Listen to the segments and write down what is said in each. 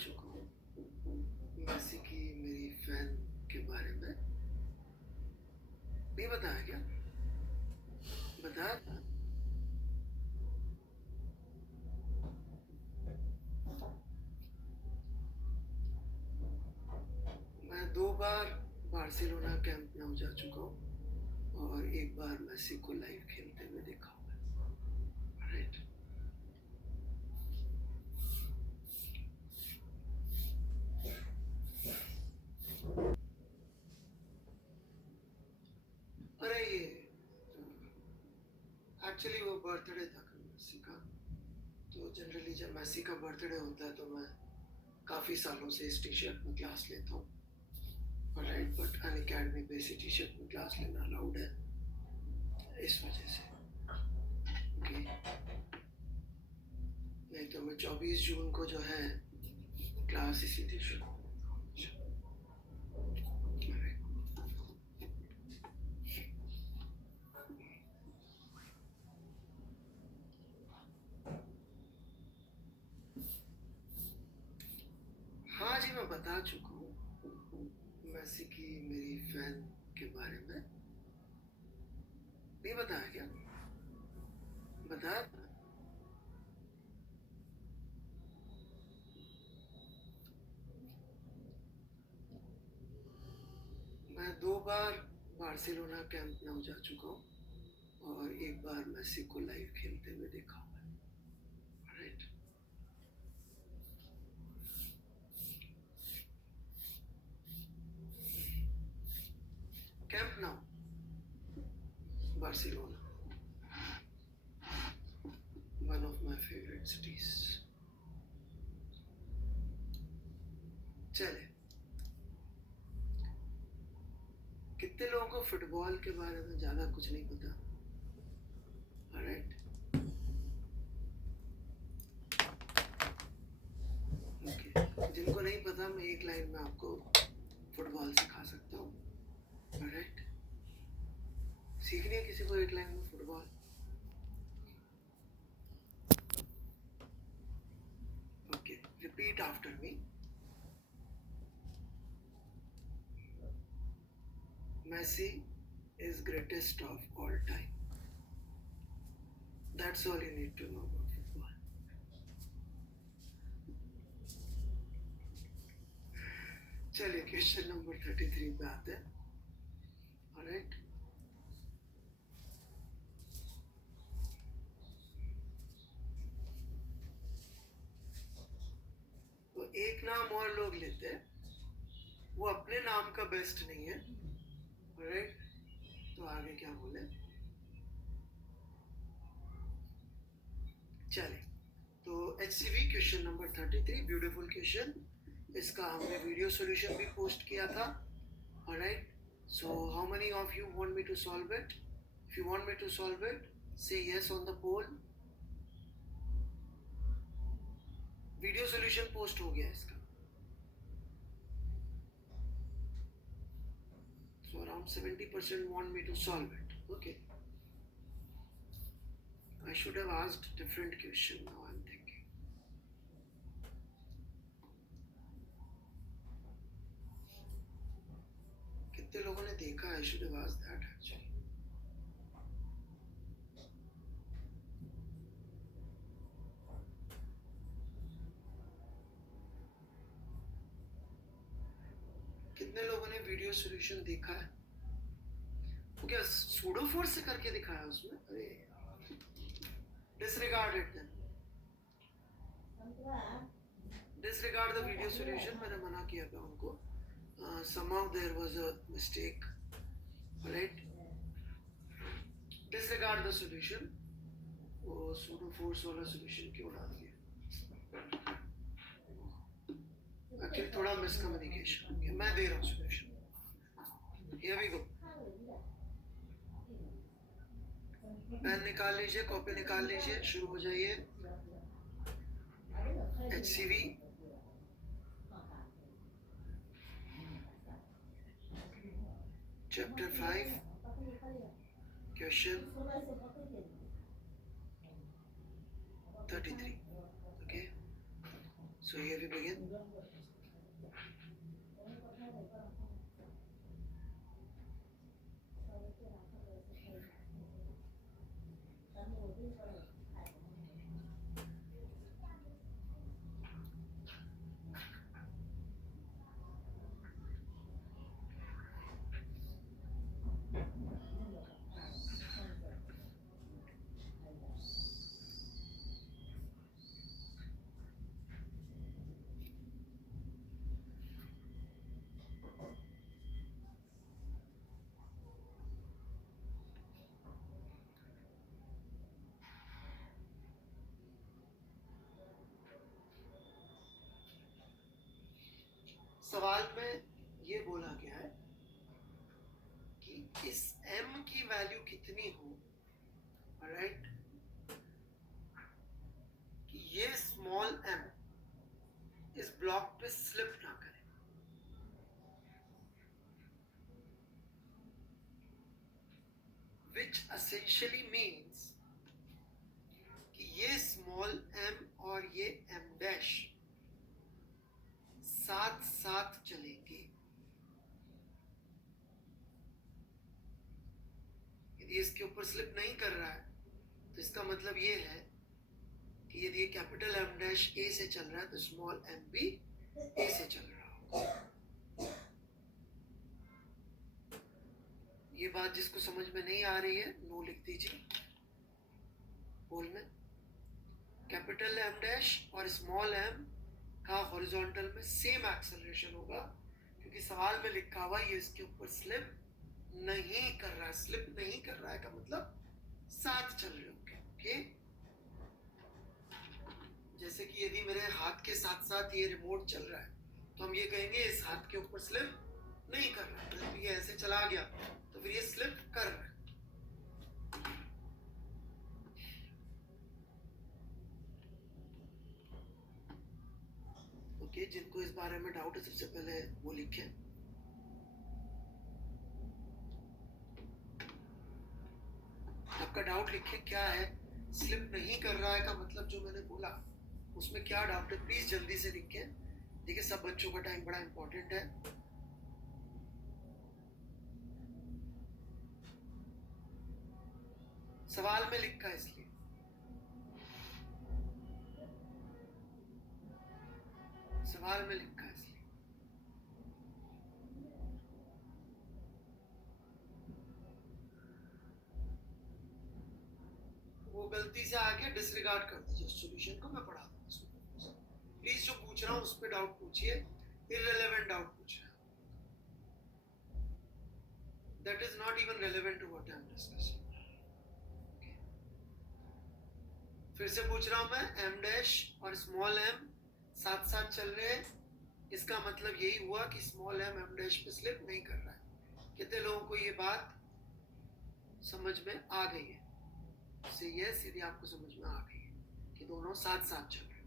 चुका हूँ मेसी की मेरी फैन के बारे में। नहीं बताया क्या? बताया था। मैं 2 बार बार्सिलोना कैंप नाउ जा चुका हूँ और एक बार मेसी को लाइव खेलते हुए देखा हुआ है। राइट। अरे ये एक्चुअली वो बर्थडे था कल मेसी का। तो जनरली जब मेसी का बर्थडे होता है तो मैं काफ़ी सालों से इस टी शर्ट में क्लास लेता हूँ। राइट, बट अन अकेडमी पे इसी टी शर्ट में क्लास लेना अलाउड है, इस वजह से। ओके, नहीं तो मैं 24 जून को जो है क्लास इसी टी शर्ट में। हाँ जी, मैं बता चुका हूँ मेसी की मेरी फैन के बारे में। नहीं बताया क्या? बताया था। मैं 2 बार बार्सिलोना कैंप नाउ जा चुका हूँ और एक बार मेसी को लाइव खेलते हुए देखा हुआ है। Right. Camp now, Barcelona, one of my favourite cities. चले, कितने लोगों को फुटबॉल के बारे में ज़्यादा कुछ नहीं पता? Right, okay. जिनको नहीं पता, मैं एक लाइन में आपको फुटबॉल सिखा सकता हूँ। राइट, सीखनी है किसी को एक लाइन में football? Okay, repeat after me. Messi is greatest of all time. That's all you need to know about football. चलिए क्वेश्चन नंबर 33 पे आते हैं। ऑलराइट, तो एक नाम और लोग लेते हैं, वो अपने नाम का बेस्ट नहीं है। ऑलराइट, तो आगे क्या बोले? चले, तो HCV question number 33, beautiful question. इसका हमने वीडियो सॉल्यूशन भी पोस्ट किया था। Alright, so how many of you want me to solve it? If you want me to solve it, say yes on the poll. Video solution post हो गया इसका, so around 70% want me to solve it. Okay, I should have asked different question. Now I'm thinking, कितने लोगों ने देखा? I should have asked that actually. कितने लोगों ने वीडियो सॉल्यूशन देखा है? वो क्या सूडो फोर्स से करके दिखाया उसमें? अरे disregard it then, disregard the video solution. मैंने मना किया था उनको। somehow there was a mistake. Right, disregard the solution. वो सूडो फोर्स वाला सॉल्यूशन क्यों डाल दिया? आखिर थोड़ा मिसकम्युनिकेशन हो गया। मैं दे रहा हूँ solution. Here we go. Pen निकाल लीजिए, कॉपी निकाल लीजिए, शुरू हो जाइए। HCV chapter 5 question 33। Okay, So here we begin. सवाल में ये बोला गया है कि इस m की वैल्यू कितनी हो, राइट, कि ये स्मॉल m इस ब्लॉक पे स्लिप ना करे। विच एसेंशियली मीन्स कि ये स्मॉल m और ये m डैश साथ साथ चलेंगे। यदि इसके ऊपर स्लिप नहीं कर रहा है तो इसका मतलब ये है कि यदि कैपिटल M डैश A से चल रहा है तो स्मॉल m भी A से चल रहा होगा। ये बात जिसको समझ में नहीं आ रही है नो लिख दीजिए बोल में। कैपिटल M डैश और स्मॉल m का हॉरिजॉन्टल में सेम एक्सेलरेशन होगा, क्योंकि सवाल में लिखा हुआ ये इसके ऊपर स्लिप नहीं कर रहा है। स्लिप नहीं कर रहा है का मतलब साथ चल रहे होंगे। ओके, जैसे कि यदि मेरे हाथ के साथ साथ ये रिमोट चल रहा है तो हम ये कहेंगे इस हाथ के ऊपर स्लिप नहीं कर रहा है। जब ये ऐसे चला गया तो फिर ये स्लिप कर रहा है। ओके, जिनको इस बारे में डाउट है सबसे पहले वो लिखें। आपका डाउट लिखें क्या है। स्लिप नहीं कर रहा है का मतलब जो मैंने बोला उसमें क्या डाउट है, प्लीज जल्दी से लिखें। देखिए सब बच्चों का टाइम बड़ा इंपॉर्टेंट है। सवाल में लिखा है इसलिए सवाल में लिखा है इसलिए। वो गलती से आगे डिसरिगार्ड कर दीजिए सॉल्यूशन को, मैं पढ़ा दूंगा। प्लीज जो पूछ रहा हूँ उस पर डाउट पूछिए, इररिलेवेंट डाउट पूछ रहे हैं। That is not even relevant to what I am discussing. फिर से पूछ रहा हूं मैं, m डैश और स्मॉल m साथ साथ चल रहे हैं, इसका मतलब यही हुआ कि small m dash pay slip नहीं कर रहा है। कितने लोगों को ये बात समझ में आ गई है? से यस यदि आपको समझ में आ गई है कि दोनों साथ साथ चल रहे हैं।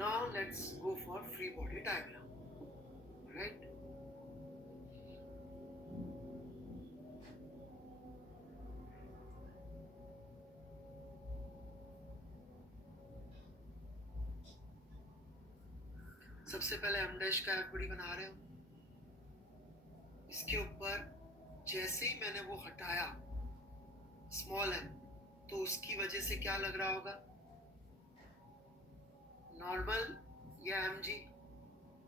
Now let's go for free body diagram, right? सबसे पहले m डैश का एफबीडी बना रहे हो। इसके ऊपर जैसे ही मैंने वो हटाया स्मॉल m, तो उसकी वजह से क्या लग रहा होगा, नॉर्मल या mg?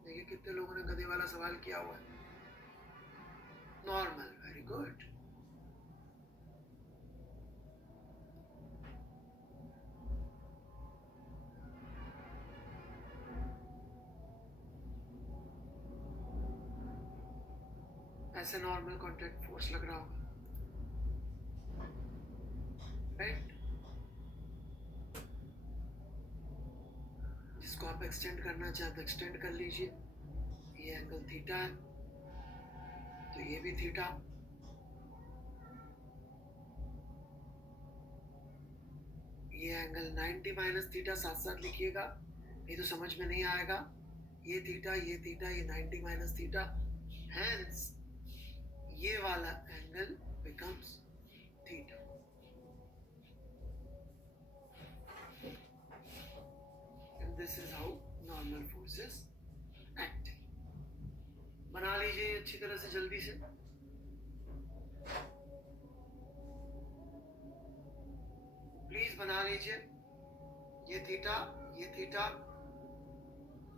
देखिए कितने लोगों ने गधे वाला सवाल किया हुआ है। Normal, very good. ऐसे नॉर्मल कॉन्टैक्ट फोर्स लग रहा होगा, राइट? जिसको आप एक्सटेंड करना चाहते हैं एक्सटेंड कर लीजिए। ये एंगल थीटा है तो ये भी थीटा। ये एंगल 90 माइनस थीटा साथ साथ लिखिएगा, नहीं तो समझ में नहीं आएगा। ये थीटा, ये 90 माइनस थीटा, हेंस ये वाला angle becomes theta. And this is how normal forces act. बना लीजिए अच्छी तरह से जल्दी से। प्लीज बना लीजिए। ये थीटा,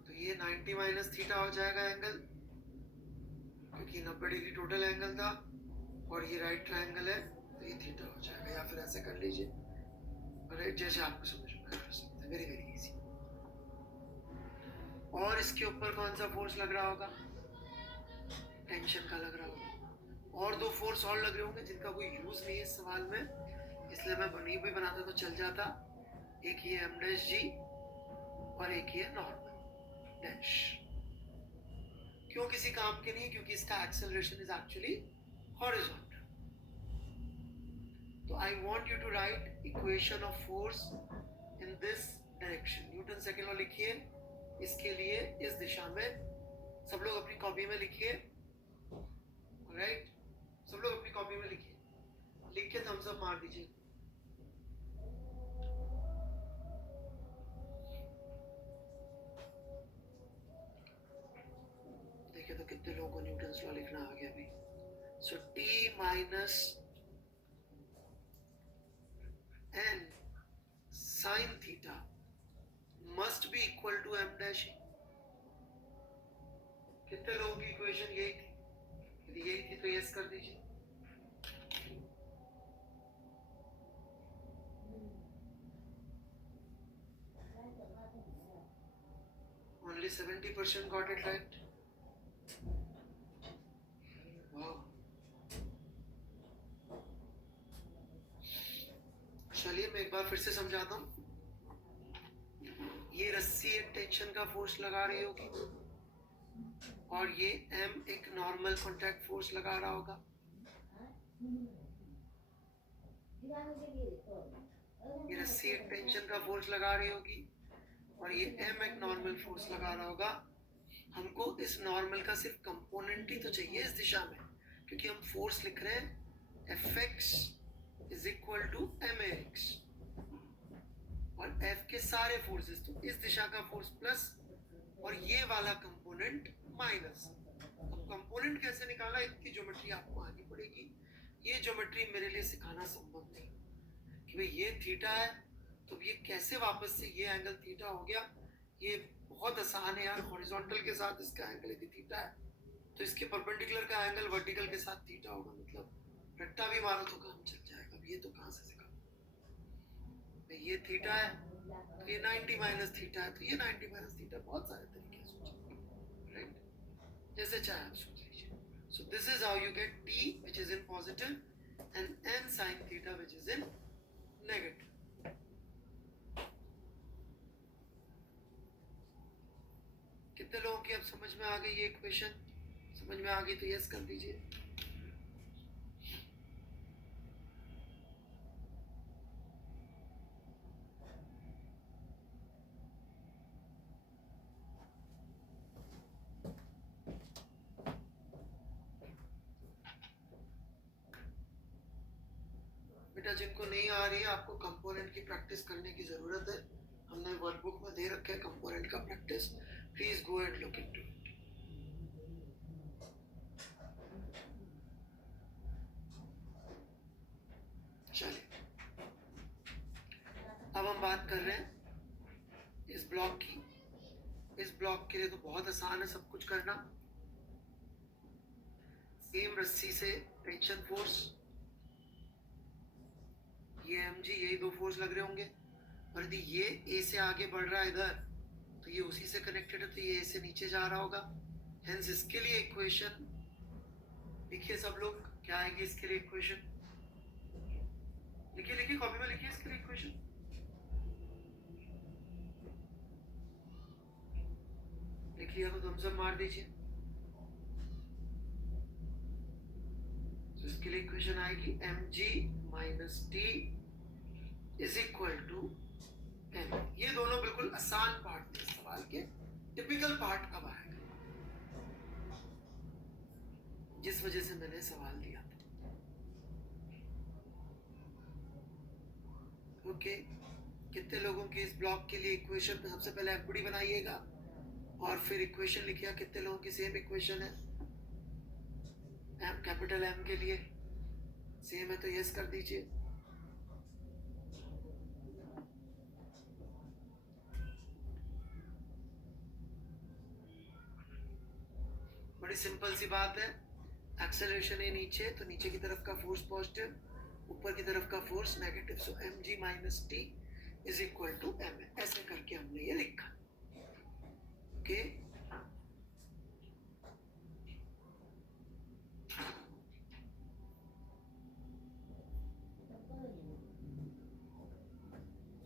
तो ये 90 माइनस थीटा हो जाएगा एंगल, क्योंकि 90 डिग्री टोटल एंगल था और ये राइट ट्रायंगल है, तो ये थीटा हो जाएगा। या फिर ऐसे कर लीजिए, राइट, जैसे आपको समझ में कर सकते हैं। Very very easy. और इसके ऊपर कौन सा फोर्स लग रहा होगा? टेंशन का लग रहा होगा। और दो फोर्स और लग रहे होंगे जिनका कोई यूज नहीं है इस सवाल में, इसलिए मैं नहीं भी बनाता तो चल जाता। एक ये एम डैश जी और एक ये नॉर्मल डैश। क्यों किसी काम के नहीं? क्योंकि इसका एक्सेलरेशन इज एक्चुअली हॉरिजॉन्टल। तो I want you to write equation of force in this direction. Newton second law लिखिए इसके लिए, इस दिशा में। सब लोग अपनी कॉपी में लिखिए, राइट, सब लोग अपनी कॉपी में लिखिए। लिख के थम्स अप मार दीजिए। देखिए तो कितने लोगों को न्यूटन्स लॉ लिखना आ गया अभी। So T minus n sin theta must be equal to m dash. कितने लोगों की इक्वेशन यही थी? यदि यही थी तो यस कर दीजिए। Only 70% got it right. Wow. चलिए मैं एक बार फिर से समझाता हूँ। ये रस्सी एक टेंशन का फोर्स लगा रही होगी और ये M एक नॉर्मल कॉन्टैक्ट फोर्स लगा रहा होगा। ये रस्सी एक टेंशन का फोर्स लगा रही होगी और ये M एक नॉर्मल फोर्स लगा रहा होगा। हमको इस नॉर्मल का सिर्फ कंपोनेंट ही तो चाहिए इस दिशा में, क्योंकि हम फोर्स लिख रहे हैं Fx is equal to Max और F के सारे फोर्सेस, तो इस दिशा का फोर्स प्लस और ये वाला कंपोनेंट माइनस। अब कंपोनेंट कैसे निकाला, इतनी ज्योमेट्री आपको आनी पड़ेगी। ये ज्योमेट्री मेरे लिए सिखाना संभव नहीं कि भाई ये थीटा है तो ये कैसे वापस से ये एंगल थीटा हो गया। ये बहुत आसान है यार। हॉरिजॉन्टल के साथ इसका एंगल यदि थीटा है तो इसके परपेंडिकुलर का एंगल वर्टिकल के साथ थीटा होगा। मतलब रट्टा भी मारो तो काम चल जाएगा। अब ये तो कहाँ से सिखा? ये थीटा है तो ये 90 माइनस थीटा है तो ये 90 माइनस थीटा। बहुत सारे तरीके हैं सोचने, राइट, जैसे चाहे आप सोच लीजिए। So this is how you get T which is in positive and n sin theta which is in negative. कितने लोगों की अब समझ में आ गई ये इक्वेशन? समझ में आ गई तो यस कर दीजिए। बेटा जिनको नहीं आ रही है आपको कंपोनेंट की प्रैक्टिस करने की जरूरत है। हमने वर्कबुक में दे रखा है कंपोनेंट का practice. Please go and look into it. चलिए अब हम बात कर रहे हैं इस ब्लॉक की। इस ब्लॉक के लिए तो बहुत आसान है सब कुछ करना। सेम रस्सी से टेंशन फोर्स, ये mg, यही दो फोर्स लग रहे होंगे। और यदि ये A से आगे बढ़ रहा है इधर तो ये उसी से कनेक्टेड है, तो ये A से नीचे जा रहा होगा। हेंस इसके लिए इक्वेशन लिखिए सब लोग। क्या आएगी इसके लिए इक्वेशन? लिखिए लिखिए, कॉपी में लिखिए इसके लिए इक्वेशन। लिख लिया तो थम्स अप मार दीजिए। तो इसके लिए इक्वेशन आएगी mg minus t is equal to m. ये दोनों बिल्कुल आसान पार्ट थे सवाल के। टिपिकल पार्ट कब आएगा, जिस वजह से मैंने सवाल दिया था। ओके, कितने लोगों की इस ब्लॉक के लिए इक्वेशन पे सबसे पहले एफडी बनाइएगा और फिर इक्वेशन लिखिएगा। कितने लोगों की सेम इक्वेशन है एम, कैपिटल एम के लिए सेम है तो यस कर दीजिए। बड़ी सिंपल सी बात है। एक्सेलरेशन है नीचे, तो नीचे की तरफ का फोर्स पॉजिटिव, ऊपर की तरफ का force negative. So m g minus t is equal to m. ऐसे करके हमने ये लिखा। Okay,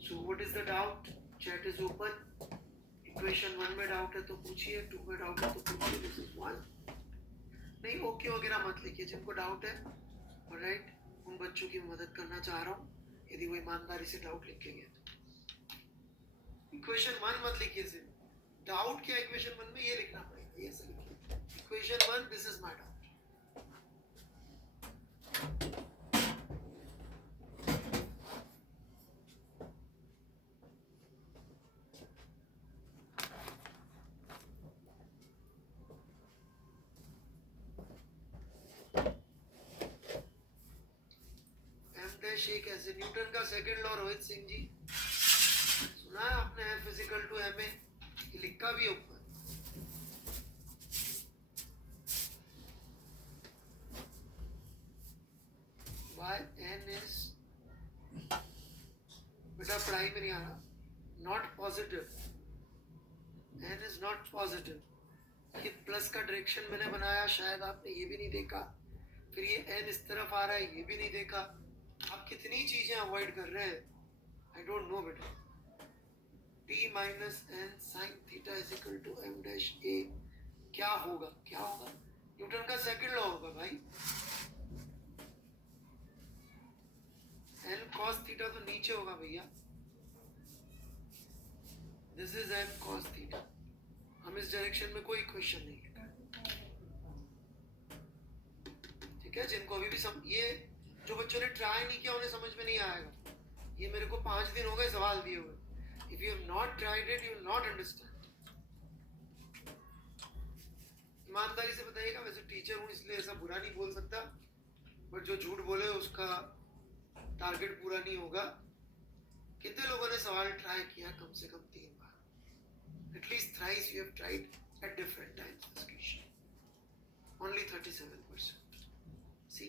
so what is the doubt? Chat is open. Equation 1 में डाउट है तो पूछिए, 2 में डाउट है तो पूछिए। This is 1। नहीं ओके वगैरह मत लिखिए। जिनको डाउट है ऑलराइट, उन बच्चों की मदद करना चाह रहा हूँ यदि वो ईमानदारी से डाउट लिख के गए तो। इक्वेशन 1 मत लिखिए सिर्फ। डाउट क्या इक्वेशन 1 में ये लिखना पड़ेगा। ये ऐसे लिखिए, equation 1 this is my doubt. एक ऐसे न्यूटन का सेकंड लॉ, रोहित सिंह जी सुना है आपने? F physical to m a, लिखा भी ऊपर। वाई एन इज बेटा पढ़ाई में नहीं आ रहा, not positive. N is not positive. ये प्लस का डायरेक्शन मैंने बनाया, शायद आपने ये भी नहीं देखा। फिर ये एन इस तरफ आ रहा है, ये भी नहीं देखा। आप कितनी चीजें अवॉइड कर रहे हैं, आई डोंट नो बेटा। T minus N sine theta is equal to M dash A. क्या होगा, क्या होगा? न्यूटन का सेकंड लॉ होगा भाई। एन कॉस थीटा तो नीचे होगा भैया। This is an cos theta. हम इस डायरेक्शन में कोई क्वेश्चन नहीं लिखा, ठीक है? जिनको अभी भी ये जो बच्चों ने ट्राई नहीं किया उन्हें समझ में नहीं आएगा। ये मेरे को 5 दिन हो गए सवाल दिए हुए। If you have not tried it you will not understand. ईमानदारी से बताइएगा। वैसे टीचर हूँ इसलिए ऐसा बुरा नहीं बोल सकता, बट जो झूठ बोले उसका टारगेट पूरा नहीं होगा। कितने लोगों ने सवाल ट्राई किया? कम से कम 3 बार, at least thrice you have tried at different times this question. Only 37%। See,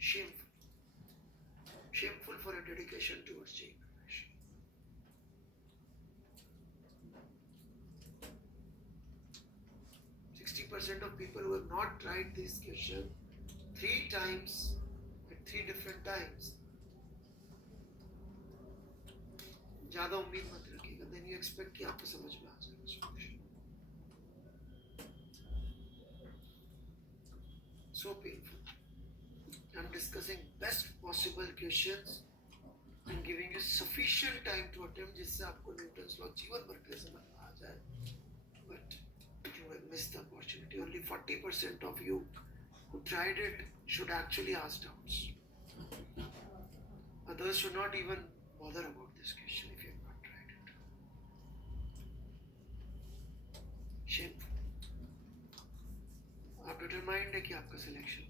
shameful. Shameful for a dedication towards J preparation. % of people who have not tried this question 3 times at 3 different times. ज्यादा उम्मीद मत रखिएगा, then you expect कि आपको समझ में आ जाएगा solution. So painful. I'm discussing best possible questions and giving you sufficient time to attempt जिससे आपको न्यूटन्स लॉ जीवन भर के लिए समझ में आ जाए। But you have missed the opportunity. Only 40% of you who tried it should actually ask doubts. Others should not even bother about this question if you have not tried it. Shameful. आप determined है कि आपका selection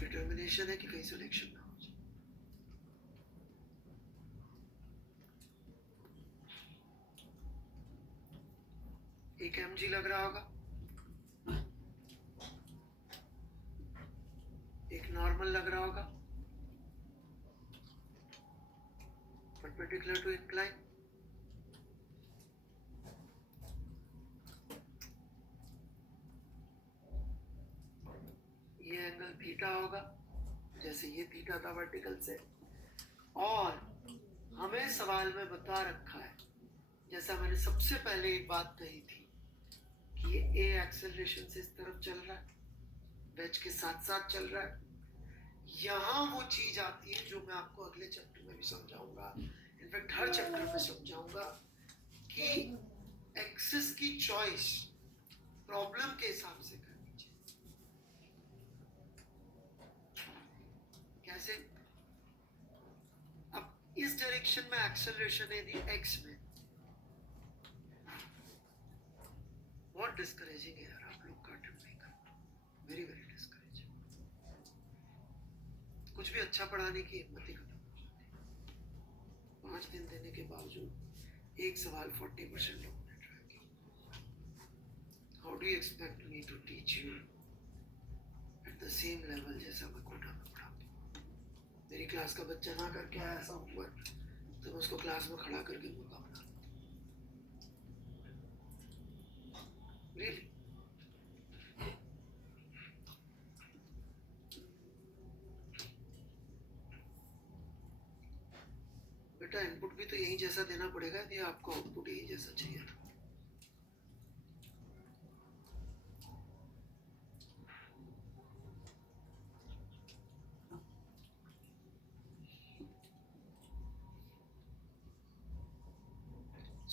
determination है कि कहीं selection ना हो जाए। एक एमजी लग रहा होगा, एक नॉर्मल लग रहा होगा, परपेंडिकुलर टू इंक्लाइन। ये एंगल थीटा होगा, जैसे ये थीटा था वर्टिकल से। और हमें सवाल में बता रखा है, जैसा मैंने सबसे पहले एक बात कही थी कि ये ए एक्सेलरेशन से इस तरफ चल रहा है, वेज के साथ साथ चल रहा है, यहाँ वो चीज आती है जो मैं आपको अगले चैप्टर में भी समझाऊंगा, इनफैक्ट हर चैप्टर में समझाऊंगा कि एक्सेस की चॉइस प्रॉब्लम के हिसाब से करनी चाहिए। कैसे? अब इस डायरेक्शन में एक्सेलरेशन है दी एक्स में, बहुत डिस्करेजिंग है यार, आप लोग का अटेम्प्ट नहीं करना, वेरी वेरी डिस्करेजिंग। कुछ भी अच्छा पढ़ाने की हिम्मत ही खत्म हो जाती है। 5 दिन देने के बावजूद एक सवाल 40% लोगों ने ट्राई किया। How do you expect me to teach you at the same level जैसा मैं कोटा में पढ़ाता हूँ? मेरी क्लास का बच्चा ना करके आया ऐसा होमवर्क तो मैं उसको क्लास में खड़ा करके मुर्गा बना देता हूँ। रियली बेटा, इनपुट भी तो यही जैसा देना पड़ेगा या आपको आउटपुट यही जैसा चाहिए था?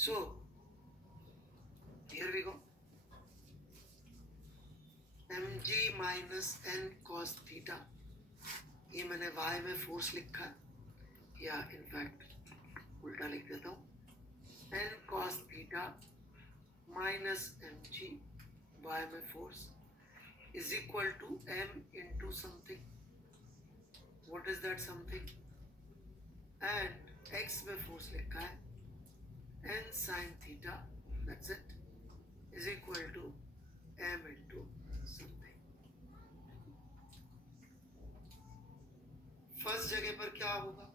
So here we go. mg minus n cos theta, ये मैंने y में फोर्स लिखा है, या इनफैक्ट उल्टा लिख देता हूँ, n cos theta minus mg y में force is equal to m into something. What is that something? And x में फोर्स लिखा है n sin theta, that's it, is equal to m into something. First जगह पर क्या होगा?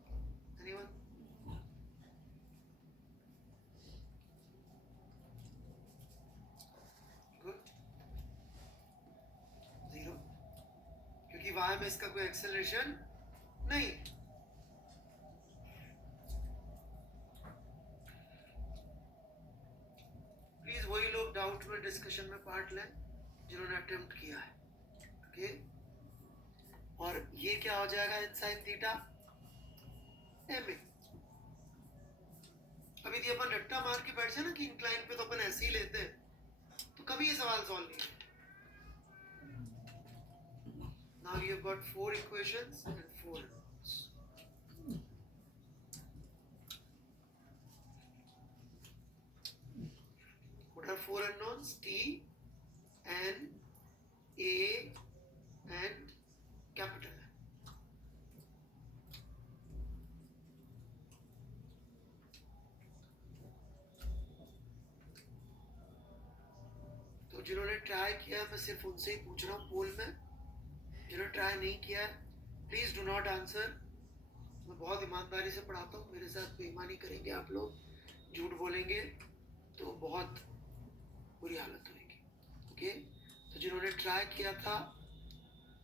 Anyone? Good. 0, क्योंकि y में इसका कोई एक्सेलरेशन नहीं। प्लीज वही लोग डाउट में डिस्कशन में पार्ट लें जिन्होंने अटेम्प्ट किया है, ओके? और ये क्या हो जाएगा इन साइन थीटा एम ए। अभी यदि अपन रट्टा मार के बैठ जाए ना कि इंक्लाइन पे तो अपन ऐसे ही लेते हैं, तो कभी ये सवाल सॉल्व नहीं है। Now you have got 4 equations and 4 unknowns. What are 4 unknowns? T, N, A and capital N. तो जिन्होंने ट्राई किया, मैं सिर्फ उनसे ही पूछ रहा हूँ पोल में, जिन्होंने ट्राई नहीं किया है प्लीज डू नॉट आंसर। मैं बहुत ईमानदारी से पढ़ाता हूँ, मेरे साथ बेईमानी करेंगे आप लोग, झूठ बोलेंगे तो बहुत बुरी हालत होगी, ओके? तो जिन्होंने ट्राई किया था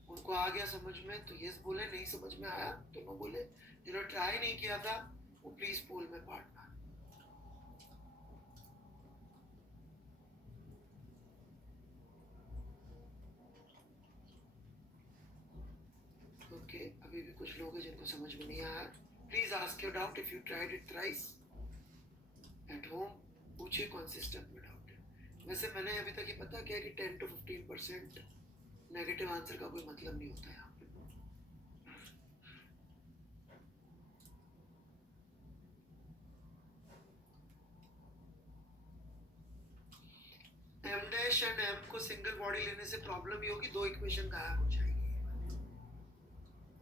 उनको आ गया समझ में तो यस बोले, नहीं समझ में आया तो नो बोले। जिन्होंने ट्राई नहीं किया था वो प्लीज पोल में पार्ट ना। ओके, अभी भी कुछ लोग हैं जिनको समझ में नहीं आया। Please ask your doubt if you tried it thrice at home, पूछिए कौन से स्टेप में डाउट है। वैसे मैंने अभी तक ये पता किया कि 10 to 15% नेगेटिव आंसर का कोई मतलब नहीं होता है यहाँ पे। m डैश एंड m को सिंगल बॉडी लेने से प्रॉब्लम ही होगी, 2 इक्वेशन गायब हो जाएगी,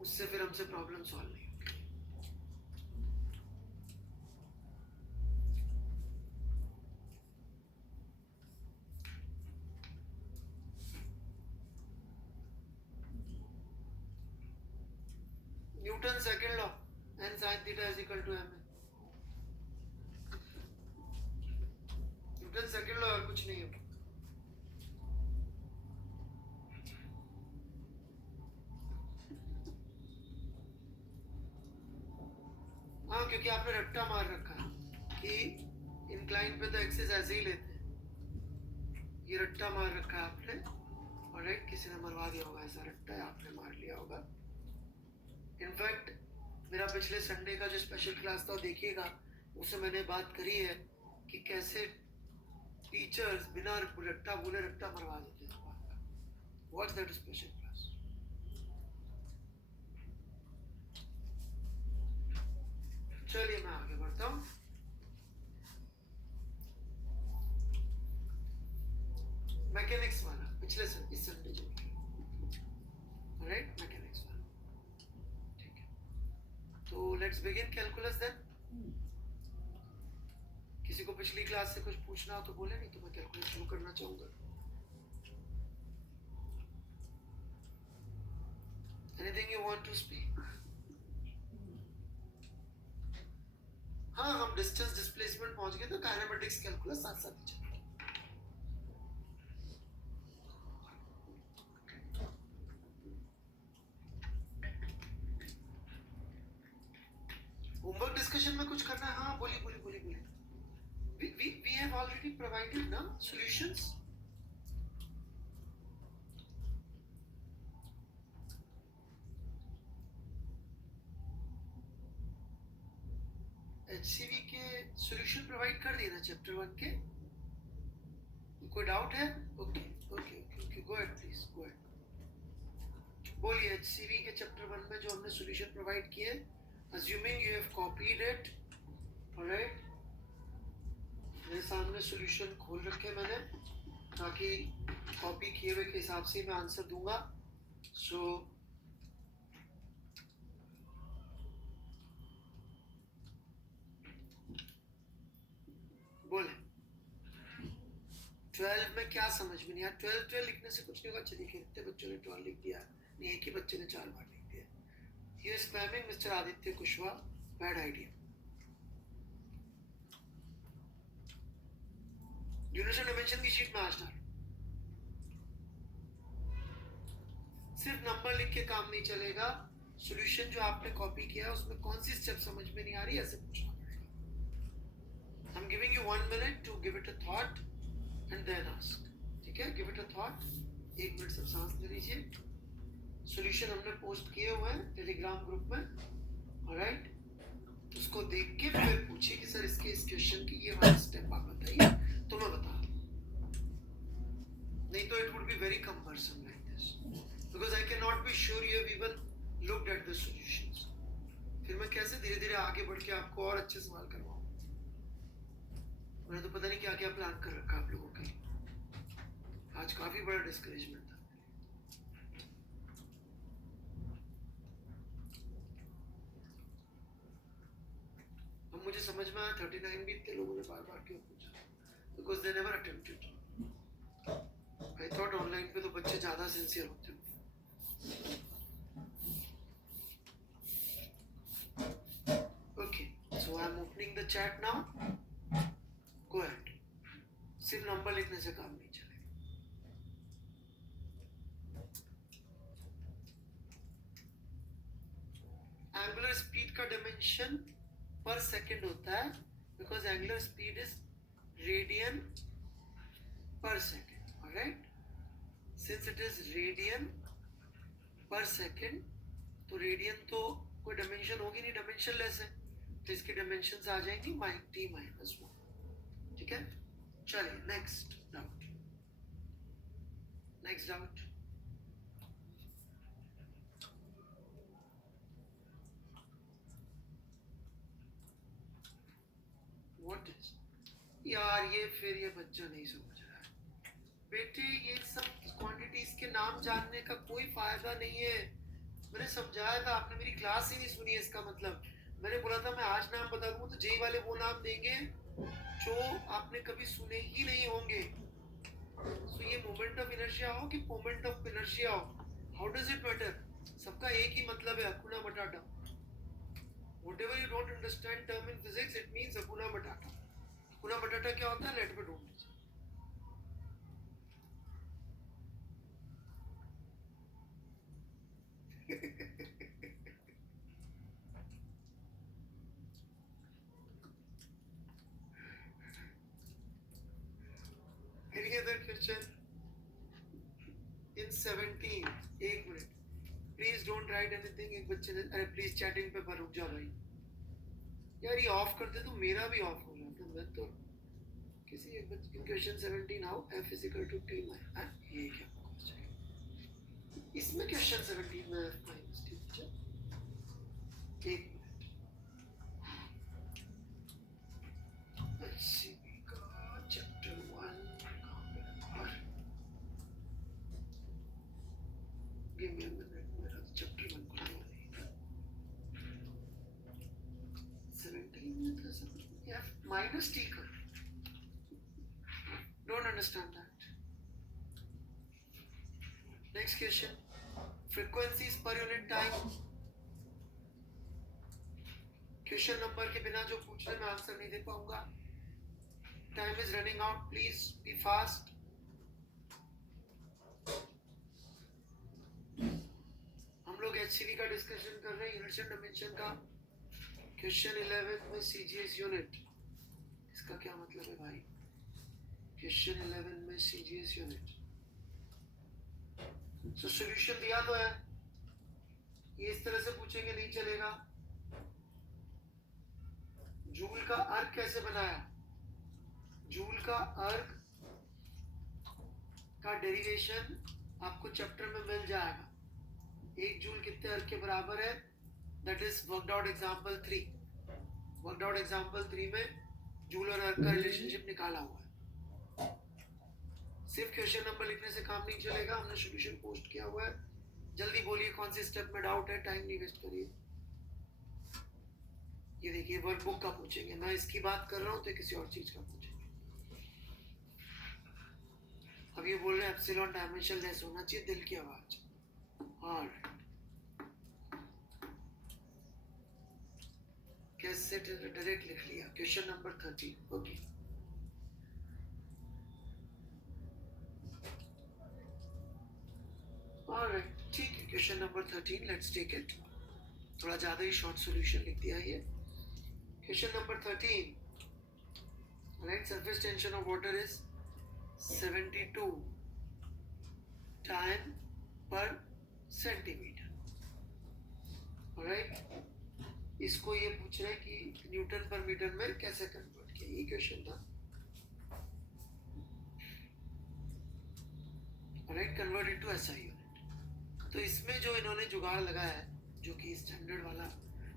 उससे फिर हमसे प्रॉब्लम सॉल्व नहीं होगी। Newton second law, n sin theta is equal to m। Newton second law और कुछ नहीं है। हाँ, क्योंकि आपने रट्टा मार रखा है कि इंक्लाइन पे तो एक्सेस ऐसे ही लेते हैं, ये रट्टा मार रखा है आपने, और राइट किसी ने मरवा दिया होगा ऐसा रट्टा, आपने मार लिया होगा। इनफैक्ट मेरा पिछले संडे का जो स्पेशल क्लास था देखिएगा, उससे मैंने बात करी है कि कैसे टीचर्स बिना रट्टा बोले रट्टा मरवा देते थे। What's that special class? चलिए मैं आगे बढ़ता हूँ। मैकेनिक्स वाला पिछले इस संडे जो राइट, मैकेनिक्स वाला, ठीक है। तो लेट्स बिगिन कैलकुलस देन। किसी को पिछली क्लास से कुछ पूछना हो तो बोले, नहीं तो मैं कैलकुलस शुरू करना चाहूंगा। Anything you want to speak? हाँ, हम डिस्टेंस डिस्प्लेसमेंट पहुंच गए तो काइनेमेटिक्स कैलकुलस साथ साथ ही चल। होमवर्क डिस्कशन में कुछ करना है? हाँ बोलिए बोलिए बोलिए बोलिए। we have already provided ना solutions. HCV के solution provide कर दिए ना चैप्टर 1 के? कोई डाउट है? Okay okay okay, go ahead please, go ahead. बोलिए HCV के चैप्टर 1 में जो हमने solution प्रोवाइड किए, assuming you have copied it, alright, मेरे सामने solution खोल रखे मैंने ताकि कॉपी किए हुए के हिसाब से मैं आंसर दूंगा। सो बोले 12 में क्या समझ में नहीं आया? 12 लिखने से कुछ नहीं होगा। चलिए कितने बच्चों ने 12 लिख दिया? नहीं, एक ही बच्चे ने 4 बार लिख दिया। ये spamming mister Aditya Kushwaha, bad idea. यूनिशन डिमेंशन की शीट में आज डाल। सिर्फ नंबर लिख के काम नहीं चलेगा। सॉल्यूशन जो आपने कॉपी किया है उसमें कौन सी स्टेप समझ में नहीं आ रही, ऐसे पूछना पड़ेगा। I am giving you 1 minute to give it a thought and then ask. ठीक है, give it a thought. 1 minute सब सांस ले लीजिए। सॉल्यूशन हमने पोस्ट किए हुए हैं टेलीग्राम ग्रुप में, ऑलराइट। उसको देख के फिर पूछिए कि सर इसके इस क्वेश्चन की ये वाला स्टेप आप बताइए, तो मैं बता दूं। नहीं तो it would be very cumbersome like this, because I can not be sure you have even looked at the solutions. फिर मैं कैसे धीरे धीरे आगे बढ़ के आपको और अच्छे सवाल करवाऊं? मैंने तो पता नहीं क्या क्या प्लान कर रखा आप लोगों के लिए। आज काफी बड़ा डिस्करेजमेंट था। अब मुझे समझ में आया 39 भी इतने लोगों ने बार बार क्यों पूछा, because they never attempted. I thought online पे तो बच्चे ज्यादा सिंसियर होते हैं। Okay, so I am opening the chat now, go ahead. सिर्फ नंबर लिखने से काम नहीं चलेगा। एंगुलर स्पीड का डायमेंशन पर सेकंड होता है, because angular speed is radian per second, alright. Since it is radian per second, तो रेडियन तो कोई डायमेंशन होगी नहीं, डायमेंशन लेस है, तो इसकी डायमेंशंस आ जाएंगी -t-1। ठीक है, चलिए next doubt. Next doubt. What is? यार ये फिर ये बच्चा नहीं समझ रहा है। बेटे ये सब क्वांटिटीज के नाम जानने का कोई फायदा नहीं है। मैंने समझाया था, आपने मेरी क्लास ही नहीं सुनी है। इसका मतलब मैंने बोला था मैं आज नाम बता दूंगा तो जेई वाले वो नाम देंगे जो आपने कभी सुने ही नहीं होंगे। सो ये मोमेंट ऑफ इनर्शिया हो कि मोमेंट ऑफ इनर्शिया हो, हाउ डज इट मैटर? सबका एक ही मतलब है, हकुना मटाटा। Whatever you don't understand term in physics, it means हकुना मटाटा। हकुना मटाटा क्या होता है? लेट में ढूंढ लीजिए। Any other question? In 17, एक minute please don't write anything. एक बच्चे ने अरे प्लीज चैटिंग पे पर रुक जा भाई यार, ये ऑफ कर दे तो मेरा भी ऑफ हो जाता। मैं तो किसी एक बच्चे question 17 how f is equal to t minus, ये क्या क्वेश्चन इसमें क्वेश्चन 17 में f माइनस t टीचर। एक HCP का चैप्टर 1 और गिव मी अ मिनट, मेरा चैप्टर 1 खुला नहीं। 17 में था सब f माइनस t का, don't understand that. Next question, frequencies per unit time। Question number के बिना जो पूछ रहे मैं आंसर नहीं दे पाऊंगा। Time is running out, please be fast. हम लोग HCV का डिस्कशन कर रहे हैं, यूनिट्स एंड डायमेंशन का। क्वेश्चन 11 में CGS यूनिट, इसका क्या मतलब है भाई? क्वेश्चन 11 में CGS यूनिट, सो सॉल्यूशन दिया तो है, ये इस तरह से पूछेंगे नहीं चलेगा। जूल का अर्क कैसे बनाया? जूल का अर्क का डेरिवेशन आपको चैप्टर में मिल जाएगा। 1 जूल कितने अर्क के बराबर है? That is worked out example 3। Worked out example 3 में जूल और अर्क का रिलेशनशिप निकाला हुआ है। सिर्फ क्वेश्चन नंबर लिखने से काम नहीं चलेगा, हमने सॉल्यूशन पोस्ट किया हुआ है। जल्दी बोलिए कौन सी स्टेप में डाउट है, टाइम नहीं वेस्ट करिए। ये देखिए वर्कबुक का पूछेंगे, मैं इसकी बात कर रहा हूँ तो किसी और चीज का पूछेंगे। अब ये बोल रहे हैं एप्सिलॉन डायमेंशन लेस होना चाहिए, दिल की आवाज। ऑलराइट, कैसे डायरेक्ट लिख लिया। Question number 13, okay. ऑलराइट, ठीक है। Question number 13, let's take it. थोड़ा ज्यादा ही शॉर्ट सॉल्यूशन लिख दिया ये। Question number 13, right, surface tension of water is 72 time पर सेंटीमीटर। राइट, इसको ये पूछ रहे हैं कि न्यूटन पर मीटर में कैसे कन्वर्ट किया, ये क्वेश्चन था। Right, convert into SI unit. तो इसमें जो इन्होंने जुगाड़ लगाया है, जो कि स्टैंडर्ड वाला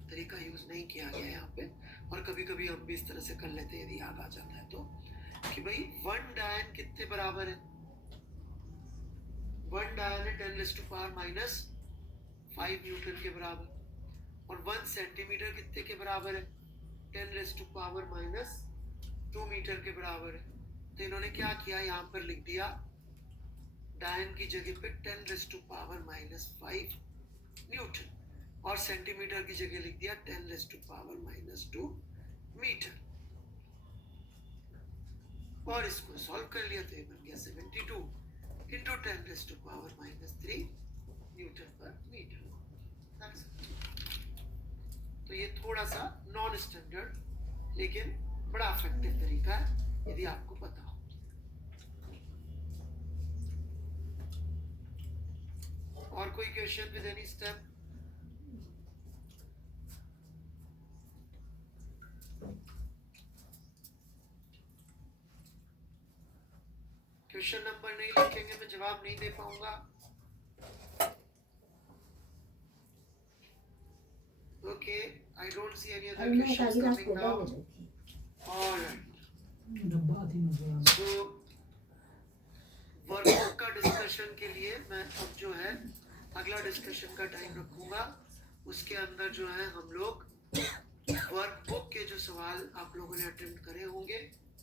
तरीका यूज नहीं किया गया यहाँ पे, और कभी कभी हम भी इस तरह से कर लेते हैं यदि याद आ जाता है तो, कि भाई 1 डायन कितने बराबर है? 1 डायन है 10⁻⁻⁵ न्यूटन के बराबर, और 1 सेंटीमीटर कितने के बराबर है? 10⁻⁻² मीटर के बराबर है। तो इन्होंने क्या किया, यहाँ पर लिख दिया डायन की जगह पे 10⁻⁻5 न्यूटन, और सेंटीमीटर की जगह लिख दिया 10⁻⁻² मीटर, और इसको सॉल्व कर लिया तो ये बन गया 72 इंटू 10⁻⁻³ न्यूटन पर मीटर। तो ये थोड़ा सा नॉन स्टैंडर्ड लेकिन बड़ा इफेक्टिव तरीका है यदि आपको पता हो। और कोई question with any step? Question number नहीं लिखेंगे मैं जवाब नहीं दे पाऊंगा। Okay, I don't see any other questions coming now. Alright, so workbook का डिस्कशन के लिए मैं अब जो है अगला डिस्कशन का टाइम रखूंगा। उसके अंदर जो है हम लोग वर्कबुक के जो सवाल आप लोगों ने अटेम्प्ट करे होंगे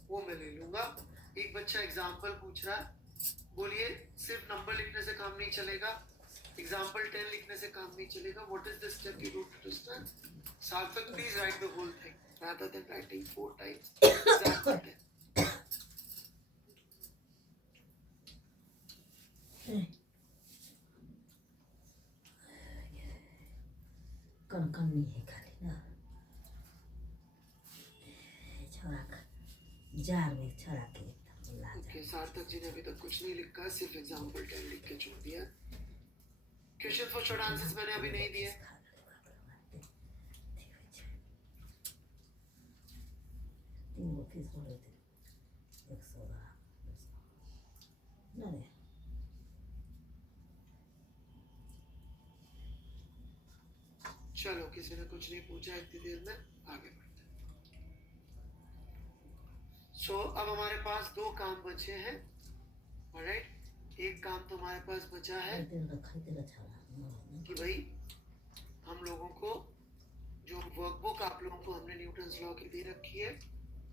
वो मैं ले लूंगा। एक बच्चा एग्जाम्पल पूछ रहा है, बोलिए सिर्फ नंबर लिखने से काम नहीं चलेगा, एग्जाम्पल 10 लिखने से काम नहीं चलेगा। What is the step you do to understand? Sarthak, please write the whole thing rather than writing 4 times example 10. कम नहीं है खाली ना, छोड़ा कर जार में छोड़ा के ओके, सार्थक जी ने अभी तक कुछ नहीं लिखा, सिर्फ एग्जाम्पल 10 लिख के छोड़ दिया। क्वेश्चन फॉर शॉर्ट आंसर्स मैंने अभी नहीं दिए। तीन गो फीस भरे थे 100 नहीं चलो किसी ने कुछ नहीं पूछा, इतनी देर में आगे बढ़ते। सो अब हमारे पास दो काम बचे हैं। ऑलराइट, एक काम तो हमारे पास बचा है कि भाई हम लोगों को जो वर्कबुक आप लोगों को हमने न्यूटन्स लॉ की दे रखी है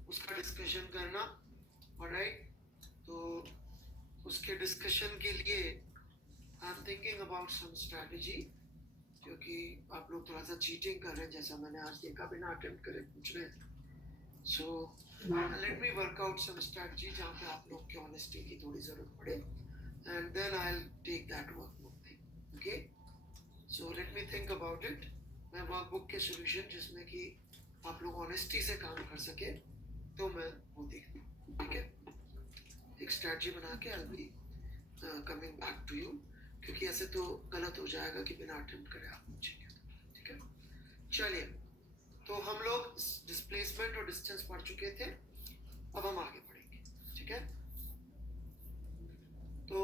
उसका डिस्कशन करना। ऑलराइट, तो उसके डिस्कशन के लिए I am thinking about some strategy, क्योंकि आप लोग थोड़ा सा चीटिंग कर रहे हैं जैसा मैंने आज देखा, बिना अटेम्प्ट करे पूछ रहे हैं। So let me work out some strategy जहाँ पे आप लोग की ऑनेस्टी की थोड़ी ज़रूरत पड़े, and then I will take that workbook thing. Okay, so let me think about it. मैं वर्कबुक के सोल्यूशन जिसमें कि आप लोग ऑनेस्टी से काम कर सके तो मैं वो देख लूँ। ठीक है, एक स्ट्रैटेजी बना के I be coming back to you, क्योंकि ऐसे तो गलत हो जाएगा कि बिना अटेम्प्ट करे आप पूछेंगे। ठीक है, चलिए, तो हम लोग डिस्प्लेसमेंट और डिस्टेंस पढ़ चुके थे, अब हम आगे बढ़ेंगे। ठीक है, तो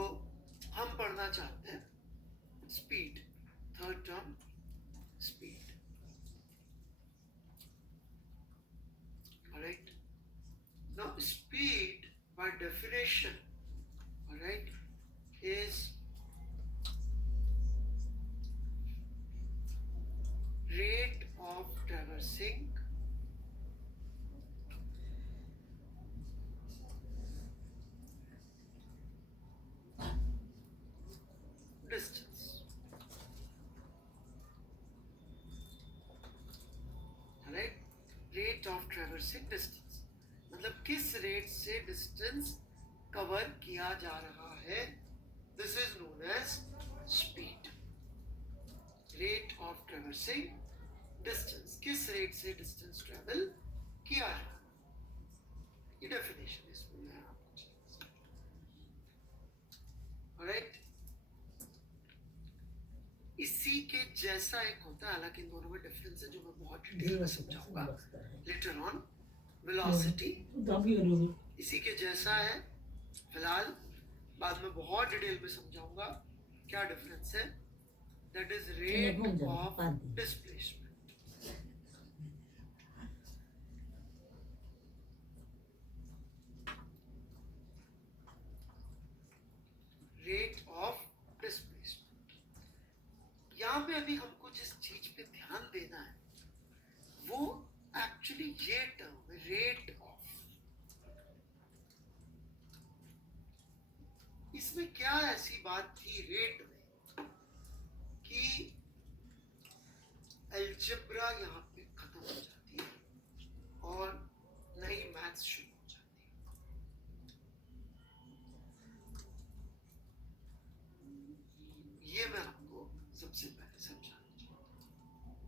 हम पढ़ना चाहते हैं speed, third term speed. Alright, now speed by definition, all right, is rate of traversing distance, all right, rate of traversing distance मतलब किस रेट से डिस्टेंस कवर किया जा रहा है, this is known as speed. Rate of traversing distance, किस rate से distance travel किया जा रहा है, ये डेफिनेशन इसमें है आपको। ऑलराइट, इसी के जैसा एक होता है, हालांकि इन दोनों में डिफरेंस है जो मैं बहुत डिटेल में समझाऊंगा लेटर ऑन। वेलोसिटी इसी के जैसा है, फिलहाल बाद में बहुत डिटेल में समझाऊंगा क्या डिफरेंस है। That is rate of displacement. Rate of displacement, यहां पे अभी हमको जिस चीज पे ध्यान देना है वो एक्चुअली ये टर्म रेट ऑफ। इसमें क्या ऐसी बात थी रेट में कि अलजेब्रा यहाँ पे खत्म हो जाती है और नई मैथ्स शुरू हो जाती है। ये मैं आपको सबसे पहले समझाना चाहता हूँ।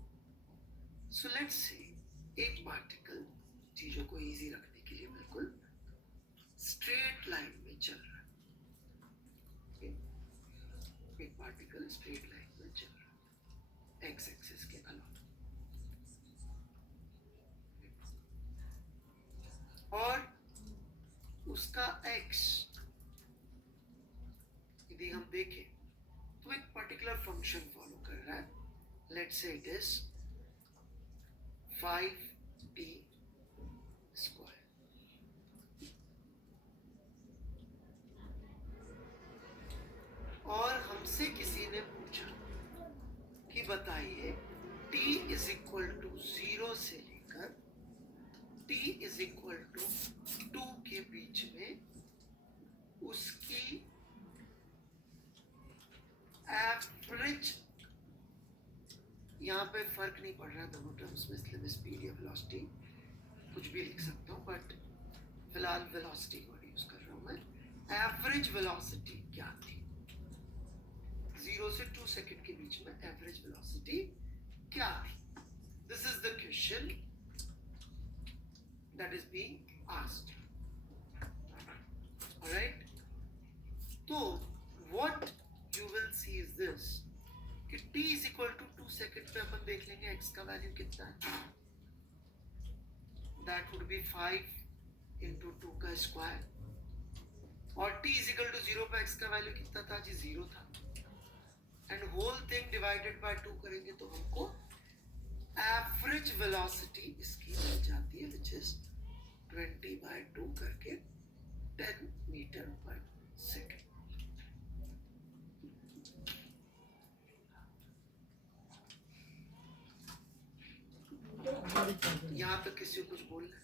सो लेट्स से एक पार्टिकल, चीजों को इजी रखने के लिए बिल्कुल स्ट्रेट लाइन में चल रहा है। एक पार्टिकल स्ट्रेट लाइन में चल रहा है एक्स एक्सिस के अलावा, और उसका एक्स यदि हम देखें तो एक पर्टिकुलर फंक्शन फॉलो कर रहा है। Let's say it is 5t square. और हमसे किसी ने पूछा कि बताइए t इज इक्वल टू 0 से लेकर t इज इक्वल टू 2 के बीच में उसकी एवरेज, यहाँ पे फर्क नहीं पड़ रहा दोनों टर्म्स में, इसलिए मैं स्पीड या वेलोसिटी कुछ भी लिख सकता हूँ, बट फिलहाल वेलोसिटी को यूज कर रहा हूँ मैं। एवरेज वेलोसिटी क्या थी 0 से 2 सेकंड के बीच में, एवरेज वेलोसिटी क्या थी? This is the question that is being asked. Alright, so what you will see is this, कि t is equal to 2 second पे अपन देख लेंगे x का वैल्यू कितना है. दैट वुड बी 5 इंटू 2 का स्क्वायर. और t इज इक्वल टू 0 पे x का वैल्यू कितना था जी, 0 था. And whole thing divided by 2 करेंगे तो हमको एवरेज वेलोसिटी इसकी मिल जाती है, विच इज 20/2 करके 10 मीटर पर सेकेंड. यहाँ तक किसी को कुछ बोलना है?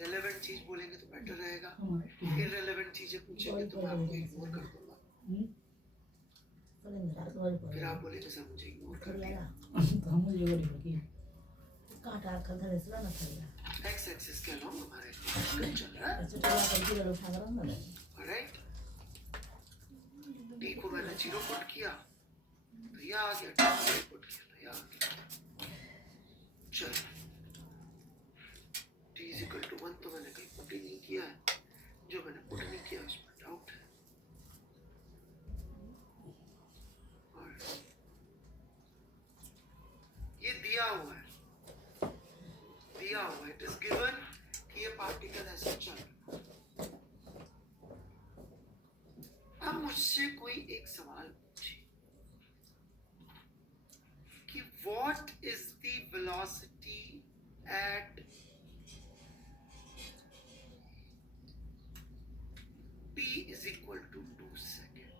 रेलेवेंट चीज बोलेंगे तो बेटर रहेगा. इररेलेवेंट चीजें पूछेंगे तो मैं आपको इग्नोर कर दूंगा. फिर आप बोलेंगे सर मुझे इग्नोर कर दिया. एक्स एक्सिस के अलावा हमारे डिस्कशन चल रहा है. ऑलराइट, टी को मैंने 0 पुट किया तो ये आ गया, टी को पुट किया तो ये आ गया. चलो, टी इज इक्वल टू 1 तो मैंने कहीं पुट ही नहीं किया है. जो मैंने पुट नहीं किया उसमें डाउट है. और ये दिया हुआ है, इट इज गिवन कि ये पार्टिकल ऐसे चल रहा है. अब मुझसे कोई एक सवाल पूछे कि what is the velocity at t is equal to 2 second.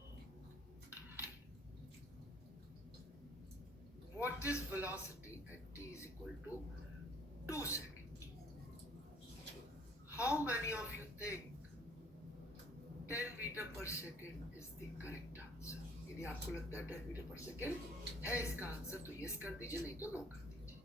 What is velocity at t is equal to 2 seconds. How many of you think 10 meter per second is the correct answer? यदि आपको लगता है 10 meter per second है इसका answer तो yes कर दीजिए, नहीं तो नो कर दीजिए.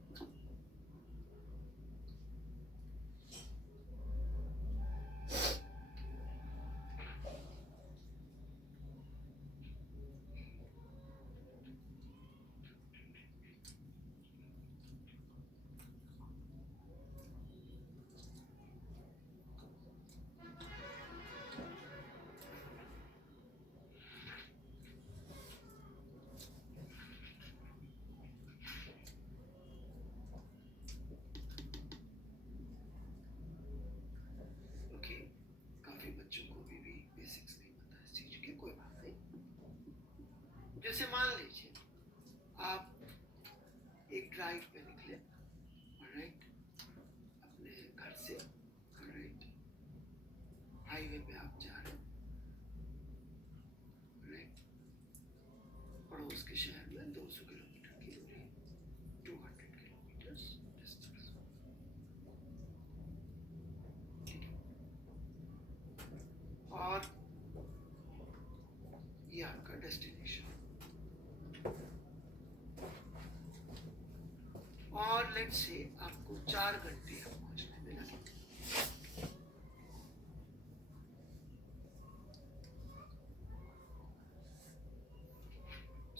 जैसे मान लीजिए आप एक ड्राइव पे निकले, राइट, अपने घर से, राइट, हाईवे पे आप जा रहे हैं, राइट, पड़ोस के शहर में 200 किलोमीटर की दूरी, 200 किलोमीटर डिस्टेंस. और ये आपका डेस्टिनेशन. और लेट्स से आपको 4 घंटे पहुंचने में लगे.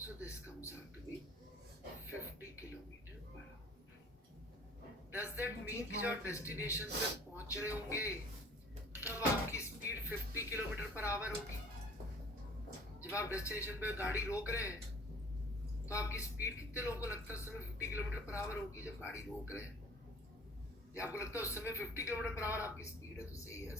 So this comes out to be 50 kilometre per hour. Does that mean कि जब डेस्टिनेशन पे पहुंच रहे होंगे तब आपकी स्पीड 50 किलोमीटर पर आवर होगी? जब आप डेस्टिनेशन पे गाड़ी रोक रहे हैं तो आपकी स्पीड कितने लोगों को लगता है उस समय 50 किलोमीटर पर आवर होगी जब गाड़ी रोक रहे हैं? या आपको लगता है उस समय 50 किलोमीटर पर आवर आपकी स्पीड है? तो सही है.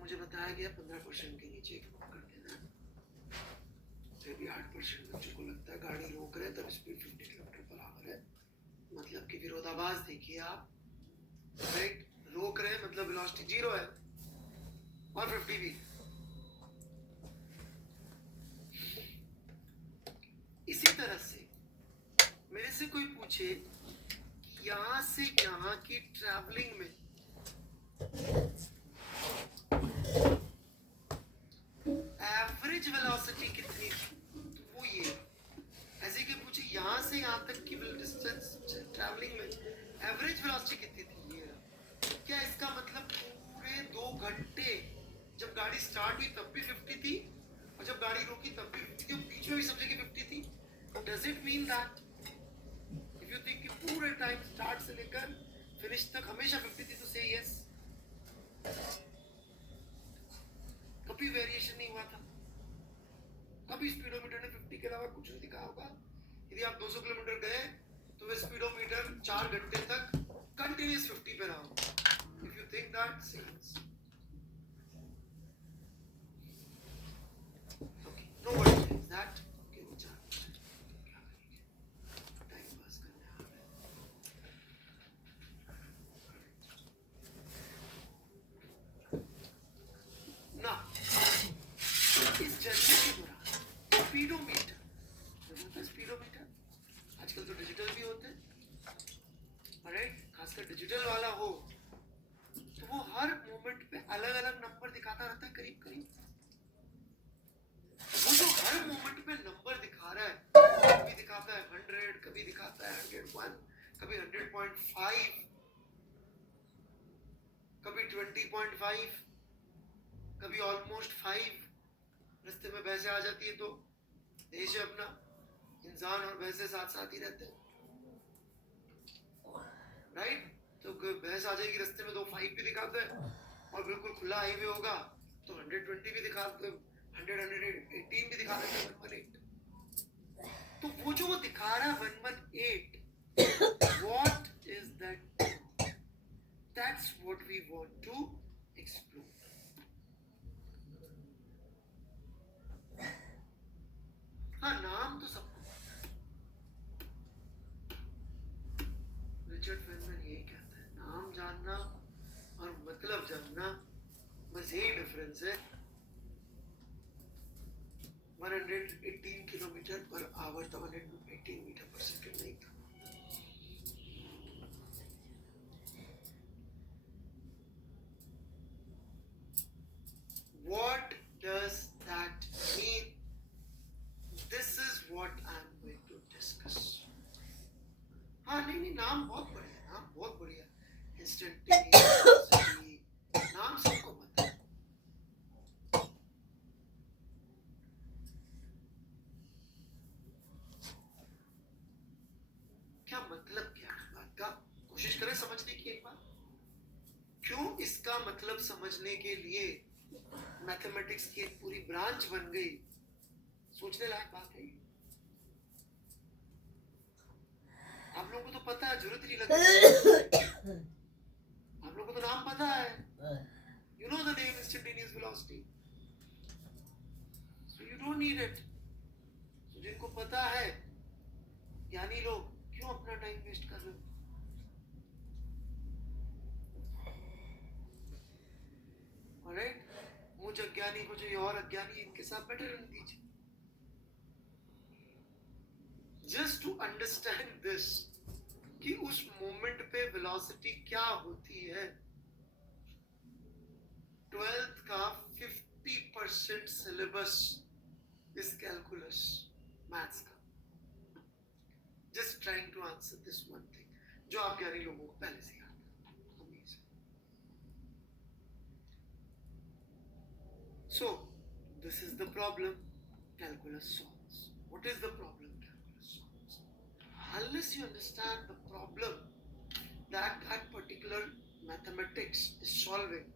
मुझे बताया गया 15% के नीचे इग्नोर कर देना. फिर भी 8% बच्चों को लगता है गाड़ी रोक रहे हैं तब स्पीड 50 किलोमीटर पर आवर है. मतलब कि विरोधाभास देखिए आप, राइट, रोक रहे हैं मतलब वेलोसिटी 0 है और 50 भी. इसी तरह से मेरे से कोई पूछे कि यहाँ से यहाँ की ट्रैवलिंग में एवरेज वेलोसिटी कितनी, तो वो ये ऐसे कि पूछे यहाँ से यहाँ तक की डिस्टेंस ट्रैवलिंग में एवरेज वेलोसिटी कितनी थी ये रहा। क्या इसका मतलब पूरे 2 घंटे जब गाड़ी स्टार्ट हुई तब भी 50 थी और जब गाड़ी रुकी तब भी 50 थी और बीच में भी सब जगह 50 थी? Does it mean that if you think कि पूरे टाइम स्टार्ट से लेकर फिनिश तक हमेशा 50 थी तो से यस, कभी वेरिएशन नहीं हुआ था, कभी स्पीडोमीटर ने 50 के अलावा कुछ नहीं दिखा होगा। यदि आप 200 किलोमीटर गए तो वह स्पीडोमीटर 4 घंटे तक कंटिन्यूस 50 पे रहा। If you think that sense okay, no one thinks that okay, वो चार क्या करेंगे, टाइम पास करने आ रहे हैं ना। इस जर्नी के दौरान स्पीडोमीटर, स्पीडोमीटर आजकल तो डिजिटल भी होते हैं, राइट, खासकर डिजिटल वाला हो तो वो हर मोमेंट पे अलग अलग नंबर दिखाता रहता है, करीब करीब। वो जो हर मोमेंट पे नंबर दिखा रहा है, कभी दिखाता है 100, कभी दिखाता है 101, कभी 100.5, कभी 20.5, कभी ऑलमोस्ट 5। रास्ते में भैंसे आ जाती है तो देश है अपना, इंसान और भैंसे साथ साथ ही रहते हैं, राइट। तो भैंस आ जाएगी रास्ते में तो 5 भी दिखाता है और बिल्कुल खुला हाईवे होगा तो 120 भी दिखाते, 118 भी दिखा देते हैं, 118। तो वो जो वो दिखा रहा है 118, what is that? That's what we want to explore. हाँ, नाम तो सबको, रिचर्ड फेनमैन यही कहता है, नाम जानना और मतलब जानना बस यही डिफरेंस है। 118 किलोमीटर पर आवर था, 118 मीटर पर सेकंड नहीं था। What does that mean? This is what I'm going to discuss. हाँ, नहीं, नाम बहुत बढ़िया, नाम बहुत बढ़िया, इंस्टेंटेनियस नाम सबको पता है। क्या मतलब क्या है बात का, कोशिश करें समझने की एक बार। क्यों इसका मतलब समझने के लिए मैथमेटिक्स की एक पूरी ब्रांच बन गई, सोचने लायक बात है। आप लोगों को तो पता है, जरूरत ही नहीं लगती, आप लोगों को तो नाम पता है, you know the name instantaneous velocity, so you don't need it. So जिनको पता है, ज्ञानी लोग, क्यों अपना टाइम वेस्ट कर रहे हो? ऑलराइट, मुझ अज्ञानी को जो और अज्ञानी, इनके साथ बेटर रहने दीजिए। जस्ट टू अंडरस्टैंड दिस कि उस मोमेंट पे वेलोसिटी क्या होती है। 12th का 50% सिलेबस इज कैलकुलस, मैथ्स का। Just trying to answer this one thing जो आप ज्ञानी लोगों को पहले से याद है। So, this is the problem calculus solves. What is the problem calculus solves? Unless you understand the problem that particular mathematics is solving,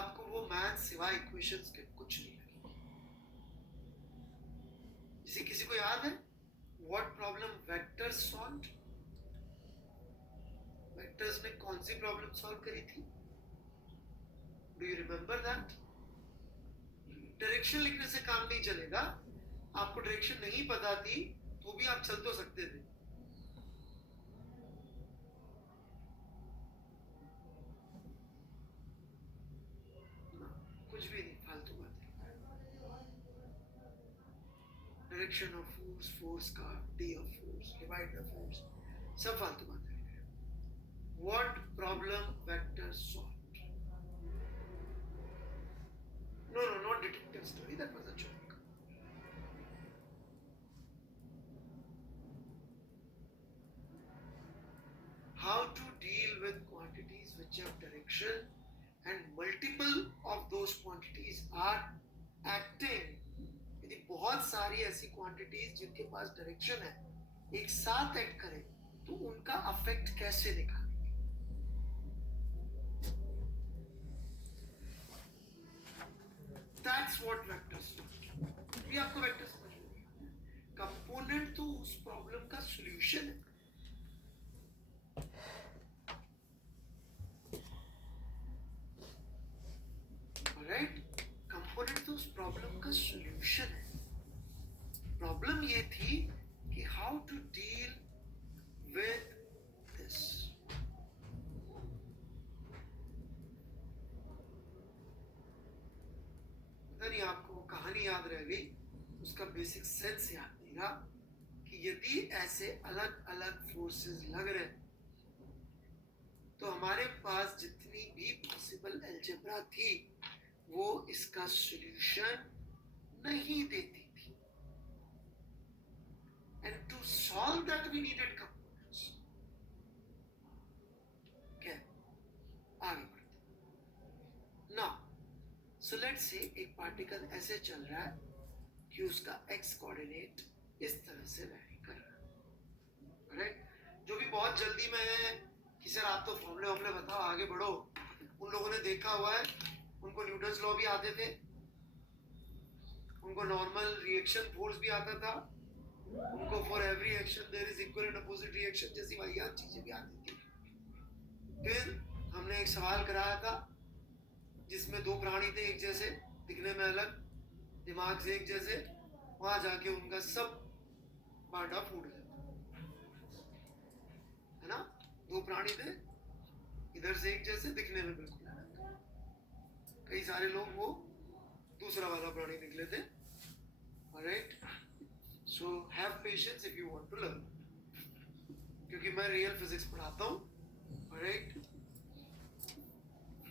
आपको वो मैथ सिवाय इक्वेशंस के कुछ नहीं लगेगा। किसी को याद है what problem vectors solved? Vectors ने कौन सी प्रॉब्लम सॉल्व करी थी? Do you remember that? Direction लिखने से काम नहीं चलेगा, आपको डायरेक्शन नहीं पता थी तो भी आप चल तो सकते थे। कुछ भी नहीं, फालतू बातें। डायरेक्शन ऑफ फोर्स, फोर्स का D of force, divide the force, सब फालतू बातें। What problem vector solved? No, not detective story. That was a joke. change of direction and multiple of those quantities are acting, यदि बहुत सारी ऐसी quantities जिनके पास direction है एक साथ एक्ट करें तो उनका अफेक्ट कैसे निकालें? That's what vectors do. भी आपको वेक्टर समझ में कंपोनेंट तो उस प्रॉब्लम का सॉल्यूशन है. राइट, कंपोनेंट तो उस प्रॉब्लम का सॉल्यूशन है. प्रॉब्लम ये थी कि how to deal with this. पता नहीं आपको वो कहानी याद रह गई, उसका बेसिक सेंस याद नहीं रहा कि यदि ऐसे अलग अलग फोर्सेस लग रहे तो हमारे पास जितनी भी पॉसिबल अलजेब्रा थी वो इसका सॉल्यूशन नहीं देती थी. And to solve that we needed components. क्या आगे बढ़ते नाउ. सो लेट्स से एक पार्टिकल ऐसे चल रहा है कि उसका एक्स कोऑर्डिनेट इस तरह से वैरी कर रहा है. राइट, जो भी बहुत जल्दी में है कि सर आप तो फॉर्मूले बताओ आगे बढ़ो, उन लोगों ने देखा हुआ है, उनको न्यूटन्स लॉ भी आते थे, उनको नॉर्मल रिएक्शन फोर्स भी आता था, उनको for every action there is equal and opposite reaction जैसी वाहियात चीजें भी आती थी. फिर हमने एक सवाल कराया था जिसमें दो प्राणी थे एक जैसे, दिखने में अलग, दिमाग से एक जैसे, वहां जाके उनका सब बांटा फूट गया, है ना. दो प्राणी थे इधर से एक जैसे, दिखने में बिल्कुल अलग. कई सारे लोग वो दूसरा वाला प्राणी निकले थे. All right, so have patience if you want to learn, क्योंकि मैं रियल फिजिक्स पढ़ाता हूँ. ऑलराइट,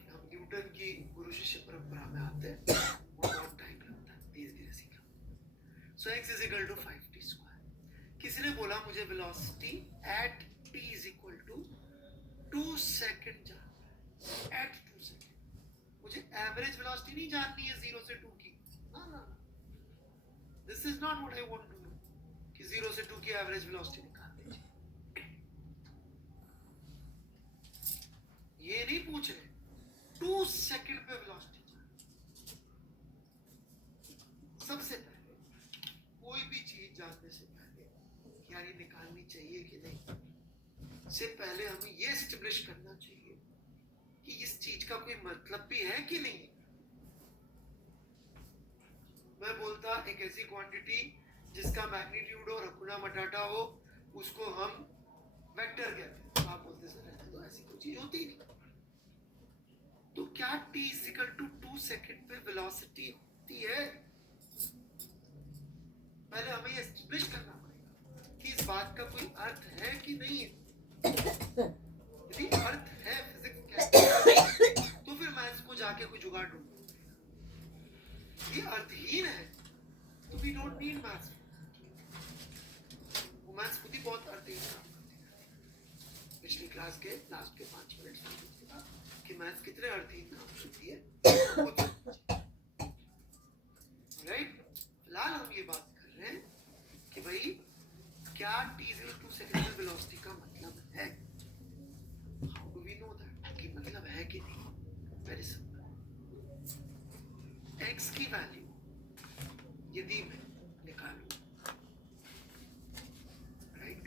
हम न्यूटन की गुरु शिष्य परंपरा में आते हैं, बहुत टाइम लगता है, धीरे धीरे सीखा. So x is equal to 5t square. किसी ने बोला मुझे velocity at t is equal to 2 second जानना है. एट 2 सेकंड मुझे एवरेज वेलोसिटी नहीं जाननी है 0 से 2 की. ना ना, this is not what I want to know कि 0 से 2 की एवरेज वेलोसिटी निकाल दीजिए. ये नहीं पूछ रहे 2 सेकंड पे वेलोसिटी जानना. सबसे पहले कोई भी चीज जानने से पहले क्या ये निकालनी चाहिए कि नहीं, से पहले हमें ये एस्टेब्लिश करना चाहिए कि इस चीज का कोई मतलब भी है कि नहीं. मैं बोलता एक ऐसी क्वांटिटी जिसका मैग्नीट्यूड और हकुना मटाटा हो उसको हम वेक्टर कहते हैं, तो आप बोलते सर ऐसे तो ऐसी कोई चीज होती ही नहीं. तो क्या t is equal to 2 second पे वेलोसिटी होती है? पहले हमें ये एस्टेब्लिश करना पड़ेगा कि इस बात का कोई अर्थ है कि नहीं है. यदि अर्थ है फिजिक्स कहती है तो फिर मैं इसको जाके कोई जुगाड़ ढूंढूंगा. ये अर्थहीन है तो वी डोंट नीड मैथ्स. वो मैथ्स खुद ही बहुत अर्थहीन काम करती है. पिछली क्लास के लास्ट के 5 मिनट समझा कि मैथ्स कितने अर्थहीन काम करती है. राइट, फिलहाल हम ये बात कर रहे हैं कि भाई क्या t इज 2 सेकंड में वेलोसिटी का मतलब है. How do we know that कि मतलब है कि नहीं? Very simple. x की वैल्यू यदि मैं निकालूं, right,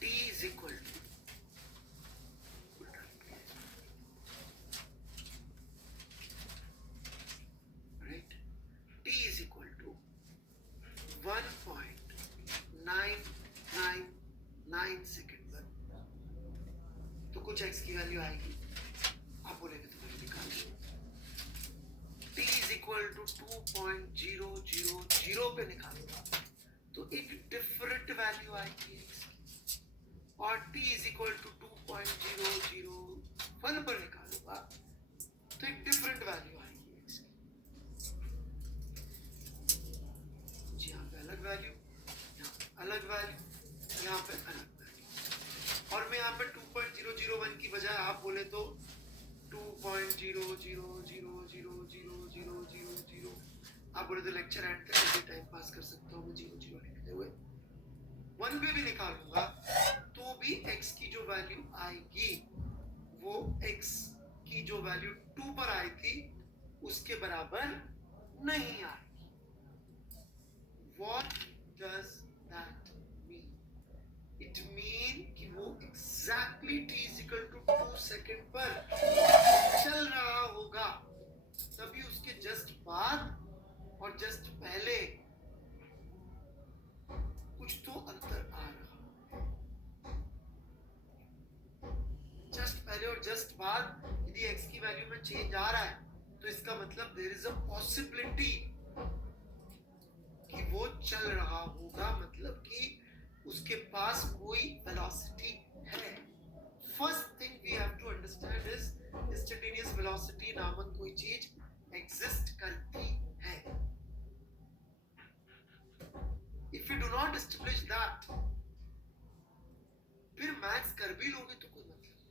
t is equal to, right, t is equal to 1.999 second पर तो कुछ x की वैल्यू आएगी. आप बोलेंगे तो मैं निकाल दूं. t इज इक्वल टू 2.000 पे निकालूंगा तो एक डिफरेंट वैल्यू आएगी x की, और t इज इक्वल टू 2.001 पर निकालूंगा तो एक डिफरेंट वैल्यू आएगी x की. यहाँ पे अलग वैल्यू, यहाँ पे अलग वैल्यू. 2.001 की बजाय आप बोले तो 2.000000000 आप बोले तो लेक्चर एंड तक भी टाइम पास कर सकता हूँ मैं 0 लिखते हुए। 1 पे भी निकालूंगा तो भी x की जो वैल्यू आएगी वो x की जो वैल्यू 2 पर आई थी उसके बराबर नहीं आएगी। What does that mean? It mean कि वो exactly t is equal to 2 second पर चल रहा होगा, तभी उसके जस्ट बाद और जस्ट पहले कुछ तो अंतर आ रहा है। जस्ट पहले और जस्ट बाद यदि x की वैल्यू में चेंज आ रहा है तो इसका मतलब देयर इज अ पॉसिबिलिटी कि वो चल रहा होगा, मतलब कि उसके पास कोई वेलोसिटी है। First thing we have to understand is instantaneous velocity नामक कोई चीज एग्जिस्ट करती है। If you do not establish that, फिर मैथ्स कर भी लोगे तो कोई मतलब नहीं।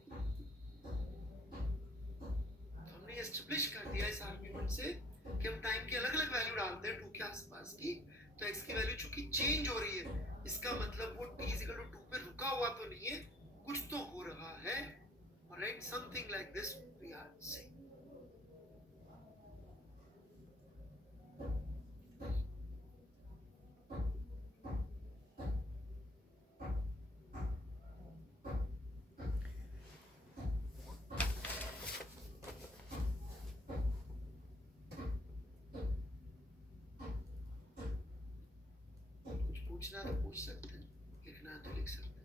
हमने एस्टैब्लिश कर दिया इस आर्गुमेंट से कि हम टाइम की अलग अलग वैल्यू डालते हैं 2 के आसपास की, तो x की वैल्यू चूंकि चेंज हो रही है इसका मतलब वो t is equal to 2 पे रुका हुआ तो नहीं है, कुछ तो हो रहा है। All right, something like this we are saying. कुछ पूछना तो पूछ सकते हैं, लिखना है तो लिख सकते हैं।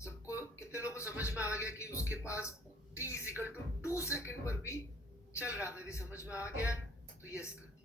सबको कितने लोगों को समझ में आ गया कि उसके पास t is equal to 2 second पर भी चल रहा था? यदि समझ में आ गया तो यस कर दीजिए।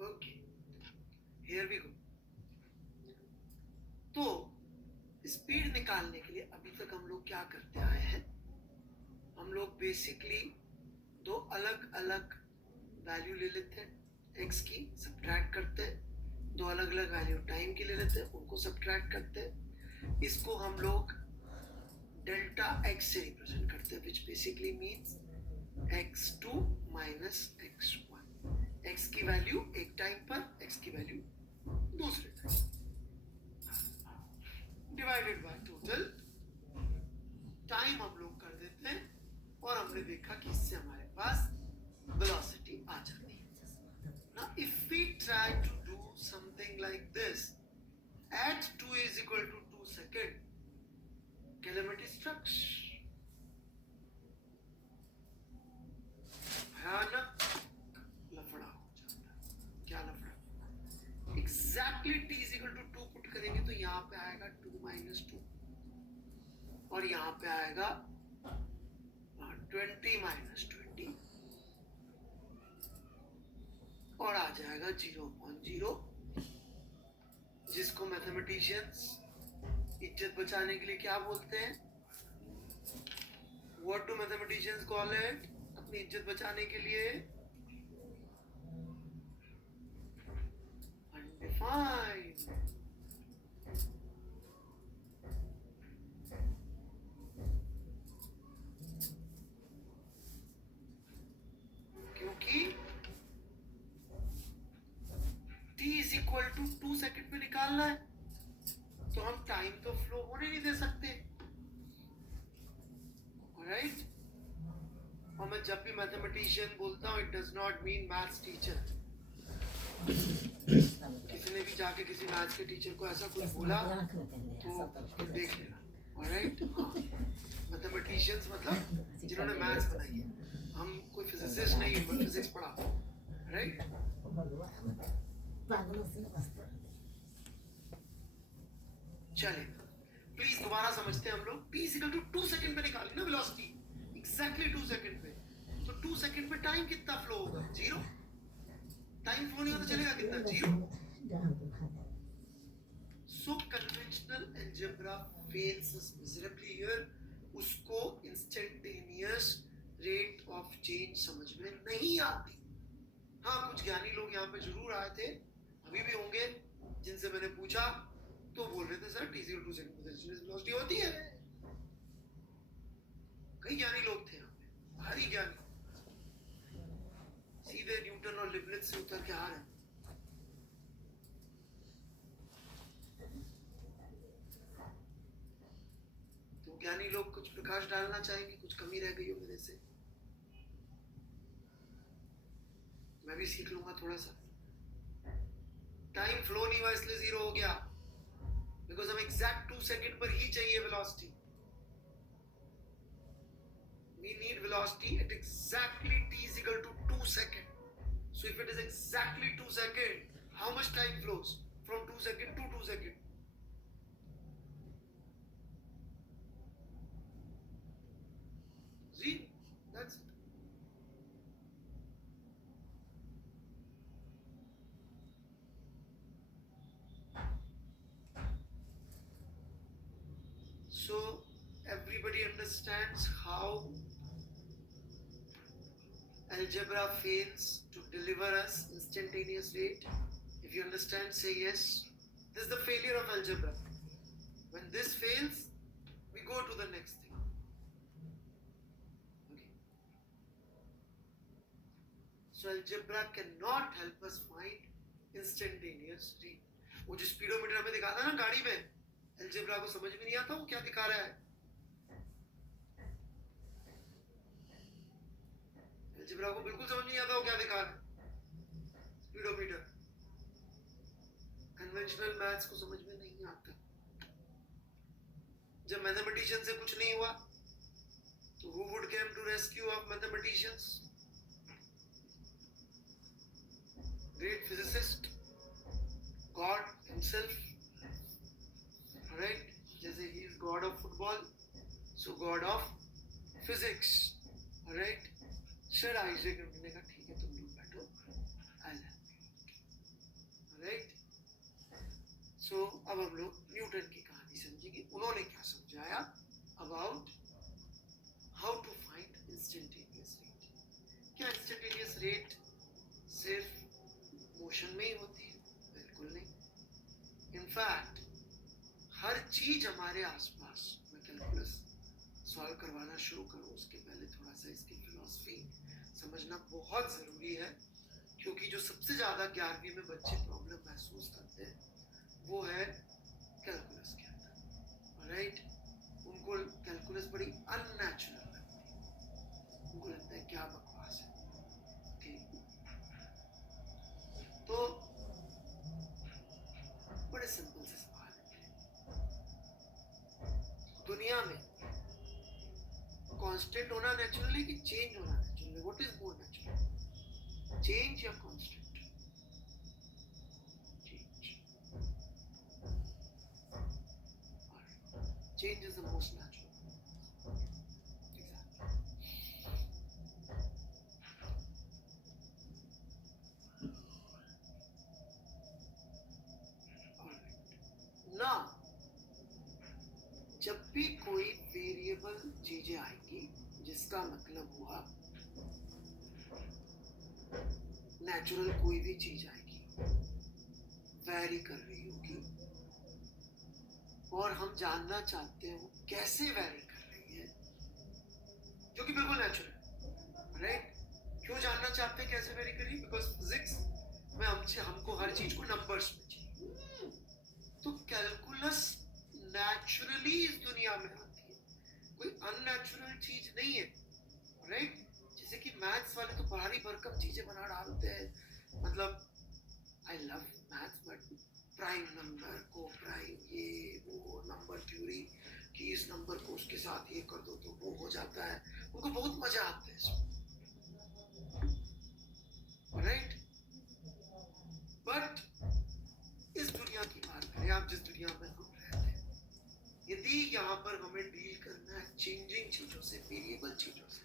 Okay, here we go. तो स्पीड निकालने के लिए अभी तक हम लोग क्या करते आए हैं, हम लोग बेसिकली 2 अलग अलग वैल्यू ले लेते हैं, x की सब्ट्रैक्ट करते हैं, 2 अलग अलग वैल्यू टाइम की ले लेते हैं, उनको सब्ट्रैक्ट करते हैं। इसको हम लोग डेल्टा x से रिप्रेजेंट करते हैं, which basically means x2 minus x1। x की वैल्यू एक टाइम पर, x की वैल्यू दूसरे time, divided by total time हम लोग कर देते हैं, और हमने देखा कि इससे हमारे पास वेलोसिटी आ जाती है। Now if we try to do something like this at 2 is equal to 2 second, calamity struck, भयानक लफड़ा हो जाता है। क्या लफड़ा? Exactly t is equal to 2 put करेंगे तो यहाँ पे आएगा 2 minus 2, और यहाँ पे आएगा 20 minus 20, और आ जाएगा 0.0, जिसको मैथमेटिशियंस इज्जत बचाने के लिए क्या बोलते हैं? What do mathematicians call it? अपनी इज्जत बचाने के लिए undefined। क्योंकि t is equal to 2 second पे निकालना है तो हम टाइम तो फ्लो होने नहीं दे सकते, राइट? और मैं जब भी मैथमेटिशियन बोलता हूँ, it does not mean maths teacher. किसी ने भी जाके किसी मैथ्स के टीचर को ऐसा कुछ बोला तो देख लेना। ऑलराइट। हाँ, मैथमेटिशियंस मतलब जिन्होंने मैथ्स बनाई है, हम कोई फिजिसिस्ट नहीं है, कोई फिजिक्स पढ़ा, राइट। चलिए प्लीज दोबारा समझते हैं हम लोग। p is equal to 2 second पे निकाली ना वेलोसिटी, एग्जैक्टली 2 सेकंड पे। तो 2 सेकंड पे टाइम कितना फ्लो होगा? 0। टाइम फ्लो नहीं होता चलेगा कितना? 0। So conventional algebra fails us miserably here. उसको इंस्टेंटेनियस रेट ऑफ चेंज समझ में नहीं आती। हाँ, कुछ ज्ञानी लोग यहाँ पे जरूर आए थे, अभी भी होंगे, जिनसे मैंने पूछा तो बोल रहे थे sir t equal to 2 second पे वेलोसिटी होती है। कई ज्ञानी लोग थे यहाँ पे, भारी ज्ञानी, सीधे न्यूटन और लिबनिट्ज से उतर के आ रहे हैं। तो ज्ञानी लोग कुछ प्रकाश डालना चाहेंगे, कुछ कमी रह गई हो मेरे से, मैं भी सीख लूंगा थोड़ा सा। टाइम फ्लो नहीं हुआ इसलिए 0 हो गया, बिकॉज हमें एग्जैक्ट 2 सेकंड पर ही चाहिए velocity. We need velocity at exactly t is equal to 2 seconds. So if it is exactly 2 seconds, how much time flows from 2 seconds to 2 seconds? See, that's it. So everybody understands how algebra fails to deliver us instantaneous rate. If you understand, say yes. This is the failure of algebra. When this fails, we go to the next thing. Okay. So algebra cannot help us find instantaneous rate. वो जो speedometer हमें दिखाता है ना गाड़ी में, algebra को समझ में नहीं आता वो क्या दिखा रहा है। अलजेब्रा को बिल्कुल समझ नहीं आता वो क्या दिखा रहा है स्पीडोमीटर। कन्वेंशनल मैथ्स को समझ में नहीं आता। जब मैथमेटिशियन से कुछ नहीं हुआ तो who would come to rescue of mathematicians? Great physicist, God himself, right? जैसे he is God of football, so God of physics, right? Sir Isaac Newton ने कहा ठीक है तुम लोग बैठो, राइट। सो अब हम लोग न्यूटन की कहानी समझेंगे। उन्होंने क्या समझाया about how to find instantaneous rate. क्या इंस्टेंटेनियस रेट सिर्फ मोशन में ही होती है? बिल्कुल नहीं। इनफैक्ट हर चीज हमारे आसपास, मैं कैलकुलस सॉल्व करवाना शुरू करूं उसके पहले थोड़ा सा इसकी फिलॉसफी समझना बहुत ज़रूरी है, क्योंकि जो सबसे ज़्यादा 11वीं में बच्चे प्रॉब्लम महसूस करते हैं वो है कैलकुलस के अंदर, राइट। उनको कैलकुलस बड़ी अननेचुरल लगती है, उनको लगता है क्या बकवास है। ठीक, तो बड़े सिंपल से सवाल है, दुनिया में कांस्टेंट होना नेचुरल है कि चेंज होना नेचुरल है? What is more natural, change या constant? Change is the most natural. ना जब भी कोई वेरिएबल चीजें आएंगी जिसका मतलब हुआ नेचुरल कोई भी चीज आएगी वैरी कर रही होगी और हम जानना चाहते हैं वो कैसे वैरी कर रही है, जो कि बिल्कुल नेचुरल है, राइट। क्यों जानना चाहते हैं कैसे वैरी कर रही है? बिकॉज फिजिक्स में हमको हर चीज को नंबर्स में चाहिए। तो कैलकुलस नेचुरली इस दुनिया में आती है, कोई अननेचुरल चीज नहीं है, राइट। जैसे कि मैथ्स वाले तो भारी भरकम चीजें बना डालते हैं, मतलब I love maths but prime number, को प्राइम, ये वो नंबर थ्योरी कि इस नंबर साथ ये कर दो तो वो हो जाता है, उनको बहुत मजा आता है इसमें, राइट? बट इस दुनिया की बात करें, आप जिस दुनिया में हम रहते हैं, यदि यहाँ पर हमें डील करना है चेंजिंग चीजों से, वेरिएबल चीजों से,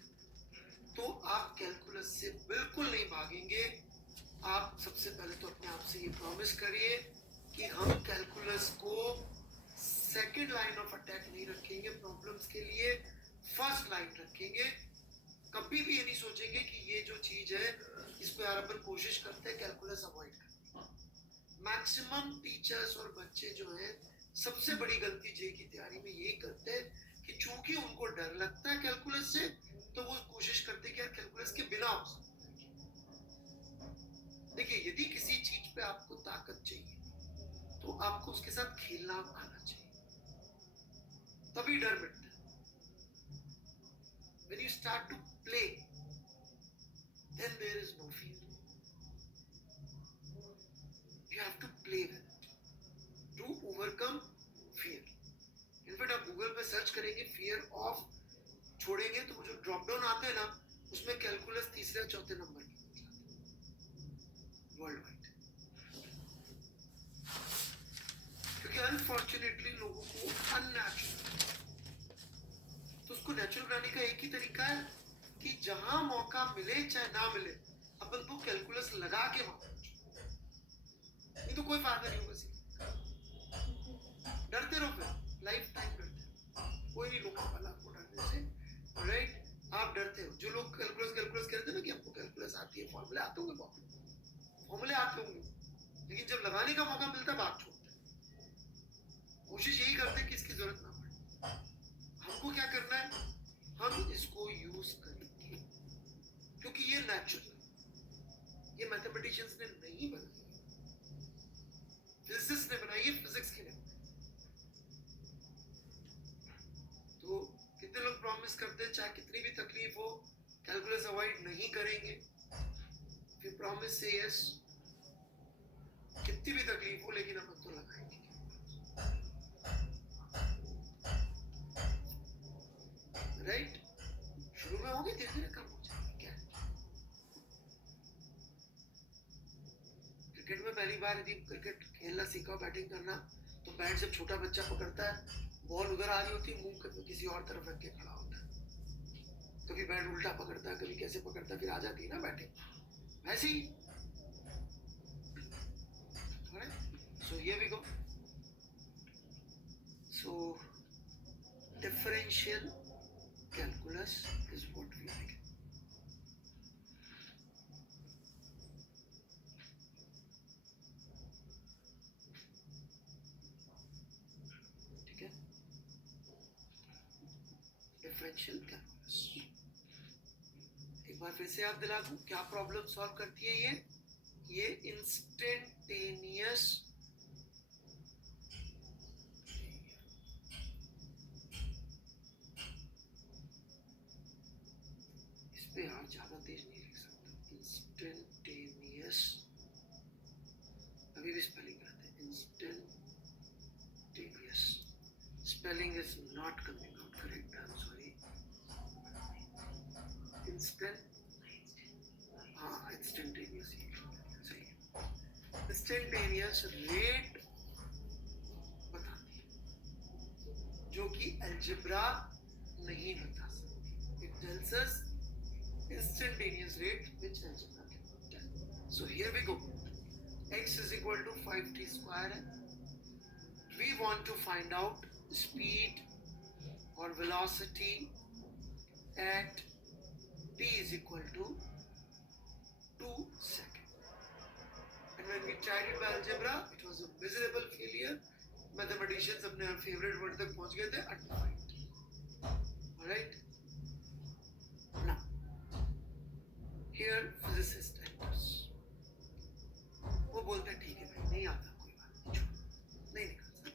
तो आप कैलकुलस से बिल्कुल नहीं भागेंगे। आप सबसे पहले तो अपने आप से ये प्रॉमिस करिए कि हम कैलकुलस को सेकंड लाइन ऑफ अटैक नहीं रखेंगे प्रॉब्लम्स के लिए, फर्स्ट लाइन रखेंगे। कभी भी ये नहीं सोचेंगे कि ये जो चीज है इस पे यार अपन कोशिश करते हैं कैलकुलस अवॉइड करने। मैक्सिमम टीचर्स और बच्चे जो हैं सबसे बड़ी गलती जे की तैयारी में यही करते हैं कि चूंकि उनको डर लगता है कैलकुलस से, तो वो कोशिश करते हैं कि यार कैलकुलस के बिना हो सकता है। देखिए, यदि किसी चीज पे आपको ताकत चाहिए तो आपको उसके साथ खेलना आना चाहिए, तभी डर मिटता है। When you start to play, then there is no fear. You have to play with it to overcome fear. In fact, आप गूगल पे सर्च करेंगे fear of, छोड़ेंगे तो वो जो ड्रॉप डाउन आते हैं ना, उसमें कैलकुलस तीसरे चौथे नंबर पे वर्ल्ड वाइड। क्योंकि अनफॉर्चुनेटली लोगों को अननेचुरल, तो उसको नेचुरल बनाने का एक ही तरीका है कि जहां मौका मिले चाहे ना मिले, अपन को कैलकुलस लगा के वहां पहुंचो, नहीं तो कोई फायदा नहीं होगा। डरते रहो, फिर लाइफ टाइम डरते रहो, कोई नहीं रोकने वाला आपको डरने से, राइट? आप डरते हो। जो लोग कैलकुलस कैलकुलस कहते हैं ना कि आपको कैलकुलस आती है, फॉर्मूले आते होंगे, फॉर्मूले आते होंगे, लेकिन जब लगाने का मौका मिलता है बात छोड़ते हैं। कोशिश यही करते हैं कि इसकी जरूरत ना पड़े। हमको क्या करना है, हम इसको यूज करेंगे, क्योंकि ये नेचुरल, ये मैथमेटिशियंस ने नहीं बनाई, फिजिसिस्ट ने बनाई है, फिजिक्स के लिए। तो कितने लोग प्रॉमिस करते हैं चाहे कितनी भी तकलीफ हो कैलकुलस अवॉइड नहीं करेंगे? फिर प्रॉमिस से यस, कितनी भी तकलीफ हो लेकिन अपन तो लगाएंगे। राइट? शुरू में होगी, धीरे धीरे कम हो जाएगा। क्या क्रिकेट में पहली बार यदि क्रिकेट खेलना सीखा, बैटिंग करना, तो बैट जब छोटा बच्चा पकड़ता है, बॉल उधर आ रही होती है, मुंह किसी और तरफ रख के खड़ा होता है, कभी बैट उल्टा पकड़ता है, कभी कैसे पकड़ता है, फिर आ जाती है ना बैटिंग। वैसे ही so here we go. So differential calculus is what we like. ठीक है? डिफरेंशियल कैलकुलस एक बार फिर से याद दिला दूं, क्या प्रॉब्लम सॉल्व करती है ये इंस्टेंटेनियस पे यार ज्यादा तेज नहीं लिख सकता, इंस्टेंटेनियस, अभी भी स्पेलिंग करते हैं, instantaneous, spelling is not coming out correct, I am sorry. Instantaneous सही, इंस्टेंटेनियस रेट बताती है जो कि अलजेब्रा नहीं बता सकती। It tells us instantaneous rate which algebra cannot tell. So here we go. X is equal to 5t square. We want to find out speed or velocity at t is equal to 2 seconds. And when we tried it by algebra, it was a miserable failure. Mathematicians अपने favorite word तक पहुंच गए थे, undefined. Alright? Now, here physicist enters. वो बोलते हैं ठीक है भाई, नहीं आता, कोई बात नहीं, छोड़ो, नहीं निकाल सकते।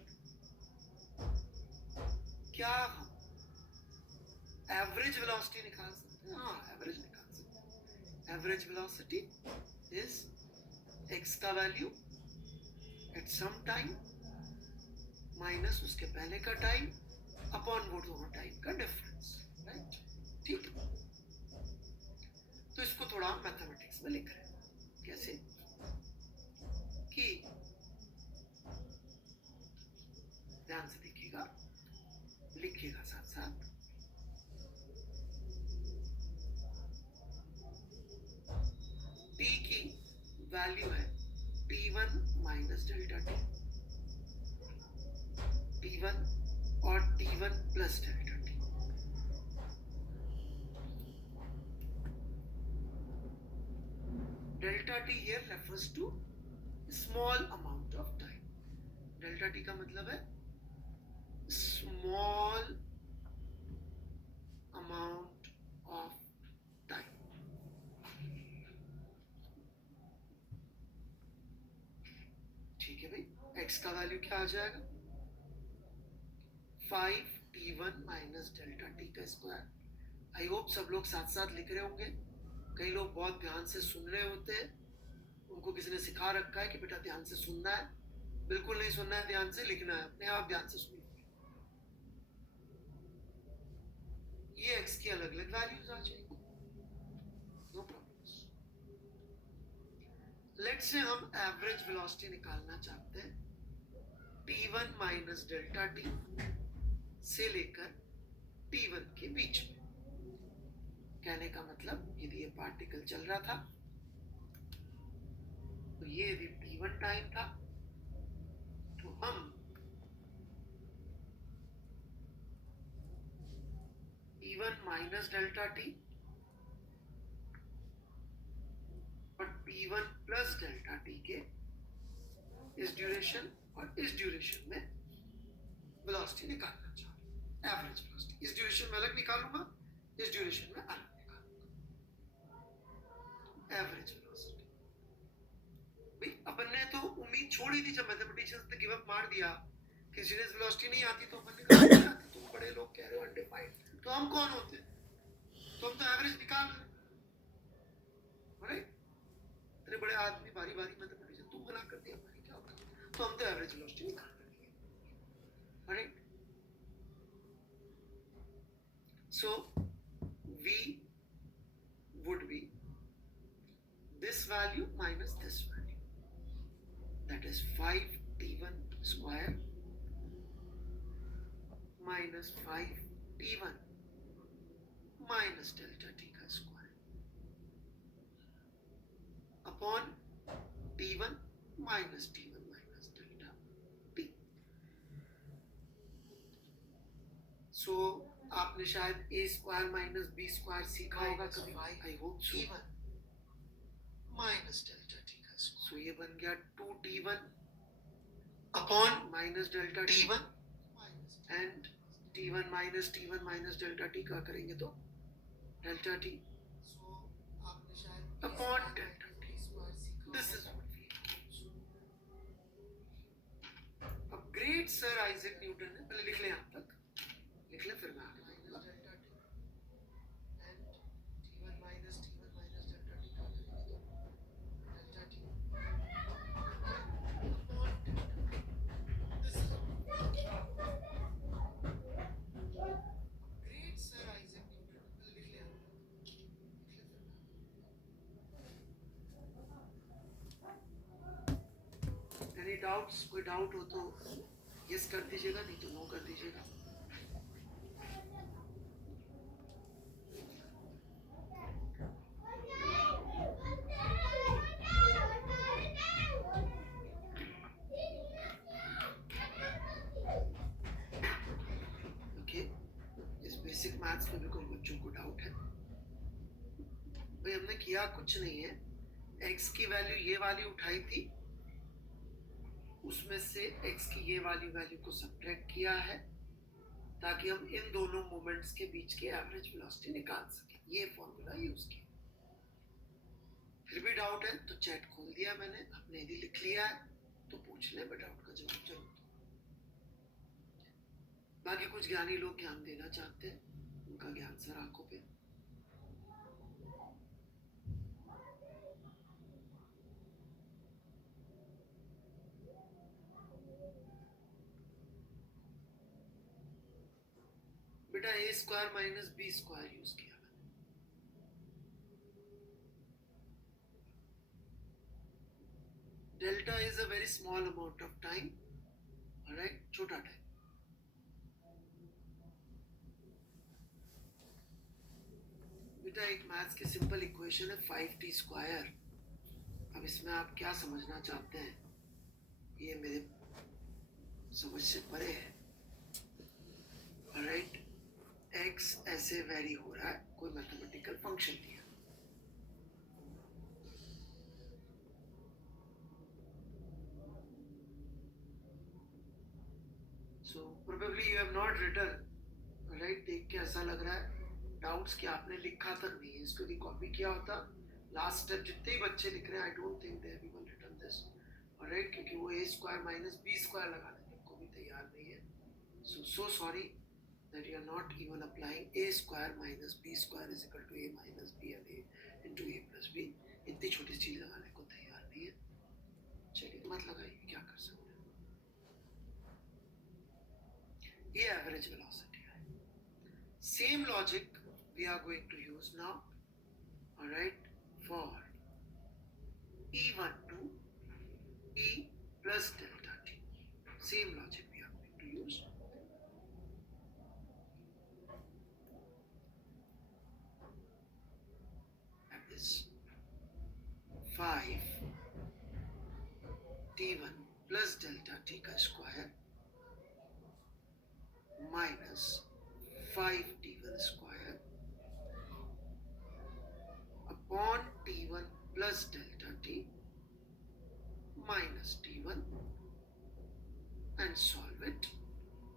क्या हम एवरेज वेलोसिटी निकाल सकते हैं? हाँ, एवरेज निकाल सकते हैं। एवरेज वेलोसिटी इज x का value at some time minus उसके पहले का टाइम अपॉन वो दोनों टाइम का डिफरेंस, राइट? ठीक है, तो इसको थोड़ा हम मैथमेटिक्स में लिख रहे हैं। कैसे कि ध्यान से देखिएगा, लिखिएगा साथ साथ। टी की वैल्यू है T1 minus delta T, T1 और T1 plus delta t. Delta t here refers to small amount of time. Delta t का मतलब है स्मॉल अमाउंट ऑफ टाइम। ठीक है भाई, x का वैल्यू क्या आ जाएगा? 5T1 माइनस डेल्टा टी का स्क्वायर। आई होप सब लोग साथ साथ लिख रहे होंगे। कई लोग बहुत ध्यान से सुन रहे होते हैं, उनको किसी ने सिखा रखा है कि बेटा ध्यान से सुनना है। बिल्कुल नहीं सुनना है, ध्यान से लिखना है, अपने आप ध्यान से सुनिए। ये x की अलग अलग वैल्यूज आ जाएगी, नो प्रॉब्लम्स। लेट्स से हम एवरेज वेलोसिटी निकालना चाहते हैं T1 माइनस डेल्टा टी से लेकर T1 के बीच में। कहने का मतलब यदि ये पार्टिकल चल रहा था तो ये यदि T1 टाइम था तो हम T1 माइनस डेल्टा टी और T1 प्लस डेल्टा टी के इस ड्यूरेशन और इस ड्यूरेशन में वेलोसिटी निकालना चाह रहे हैं, एवरेज वेलोसिटी। इस ड्यूरेशन में अलग निकालूंगा, इस ड्यूरेशन में अलग निकालूंगा, एवरेज वेलोसिटी। भाई अपन ने तो उम्मीद छोड़ी थी जब मैथमेटिशियंस ने गिव अप मार दिया कि सीरीज वेलोसिटी नहीं आती, तो अपन ने कहा नहीं आती, तुम बड़े लोग कह रहे हो अनडिफाइंड, तो हम कौन होते? तो हम तो एवरेज निकाल रहे, राइट? इतने बड़े आदमी बारी बारी मैथमेटिशियन तू बना कर दिया, हमारी क्या होता? तो हम तो एवरेज वेलोसिटी निकाल रहे, right? So V would be this value minus this value, that is 5T1 square minus 5T1 minus delta T का square upon T1 minus T1 minus delta T. So आपने शायद a square minus b square सीखा होगा कभी, I hope so. Minus delta t का square, so ये बन गया 2T1 upon minus delta T1 and T1 minus delta t का करेंगे तो delta t upon delta t. This is what we अब ग्रेट सर आइजैक न्यूटन ने, पहले लिख लें आप तक, लिख लें फिर मैं आगे बढ़ूंगा। T1 माइनस डेल्टा टी का करेंगे तो delta t upon this is great sir Isaac Newton, पहले लिख लें आप तक, लिख लें फिर मैं। Any doubts? कोई डाउट हो तो यस कर दीजिएगा, नहीं तो नो कर दीजिएगा। बेसिक मैथ्स में भी कोई बच्चों को डाउट है? भाई हमने किया कुछ नहीं है, x की वैल्यू ये वाली उठाई थी, उसमें से x की ये वैल्यू को सब्ट्रैक्ट किया है ताकि हम इन दोनों मोमेंट्स के बीच की एवरेज वेलोसिटी निकाल सके। ये फॉर्मूला यूज किया। फिर भी डाउट है तो चैट खोल दिया मैंने, आपने यदि लिख लिया है तो पूछ ले, मैं डाउट का जवाब जरूर दूँ। बाकी कुछ ज्ञानी लोग ज्ञान देना चाहते हैं, उनका ज्ञान सर आंखों पे। बेटा A square minus B square use किया मैंने. Delta is a very small amount of time, right, छोटा टाइम. बेटा एक मैथ्स की सिंपल इक्वेशन है 5t स्क्वायर. अब इसमें आप क्या समझना चाहते हैं, ये मेरे समझ से परे है. राइट, x ऐसे वेरी हो रहा है, कोई मैथमेटिकल फंक्शन दिया. So probably you have not written. Right, देख के ऐसा लग रहा है डाउट्स कि आपने लिखा तक नहीं है. इसको यदि कॉपी किया होता, लास्ट स्टेप जितने ही बच्चे लिख रहे हैं, I don't think they have even written this. Right, क्योंकि वो a square minus B square लगाने को भी तैयार नहीं है. So sorry that you are not even applying a square minus b square is equal to a minus b and a into a plus b. इतनी छोटी चीज लगाने को तैयार नहीं है. चलिए मत लगाइए, क्या कर सकते हैं. ये एवरेज वेलोसिटी है. Same logic we are going to use now, all right, for e1 to e plus delta t. Same logic we are going to use. That is 5 t1 plus delta t का square minus 5 t1 square upon t1 plus delta t minus t1 and solve it.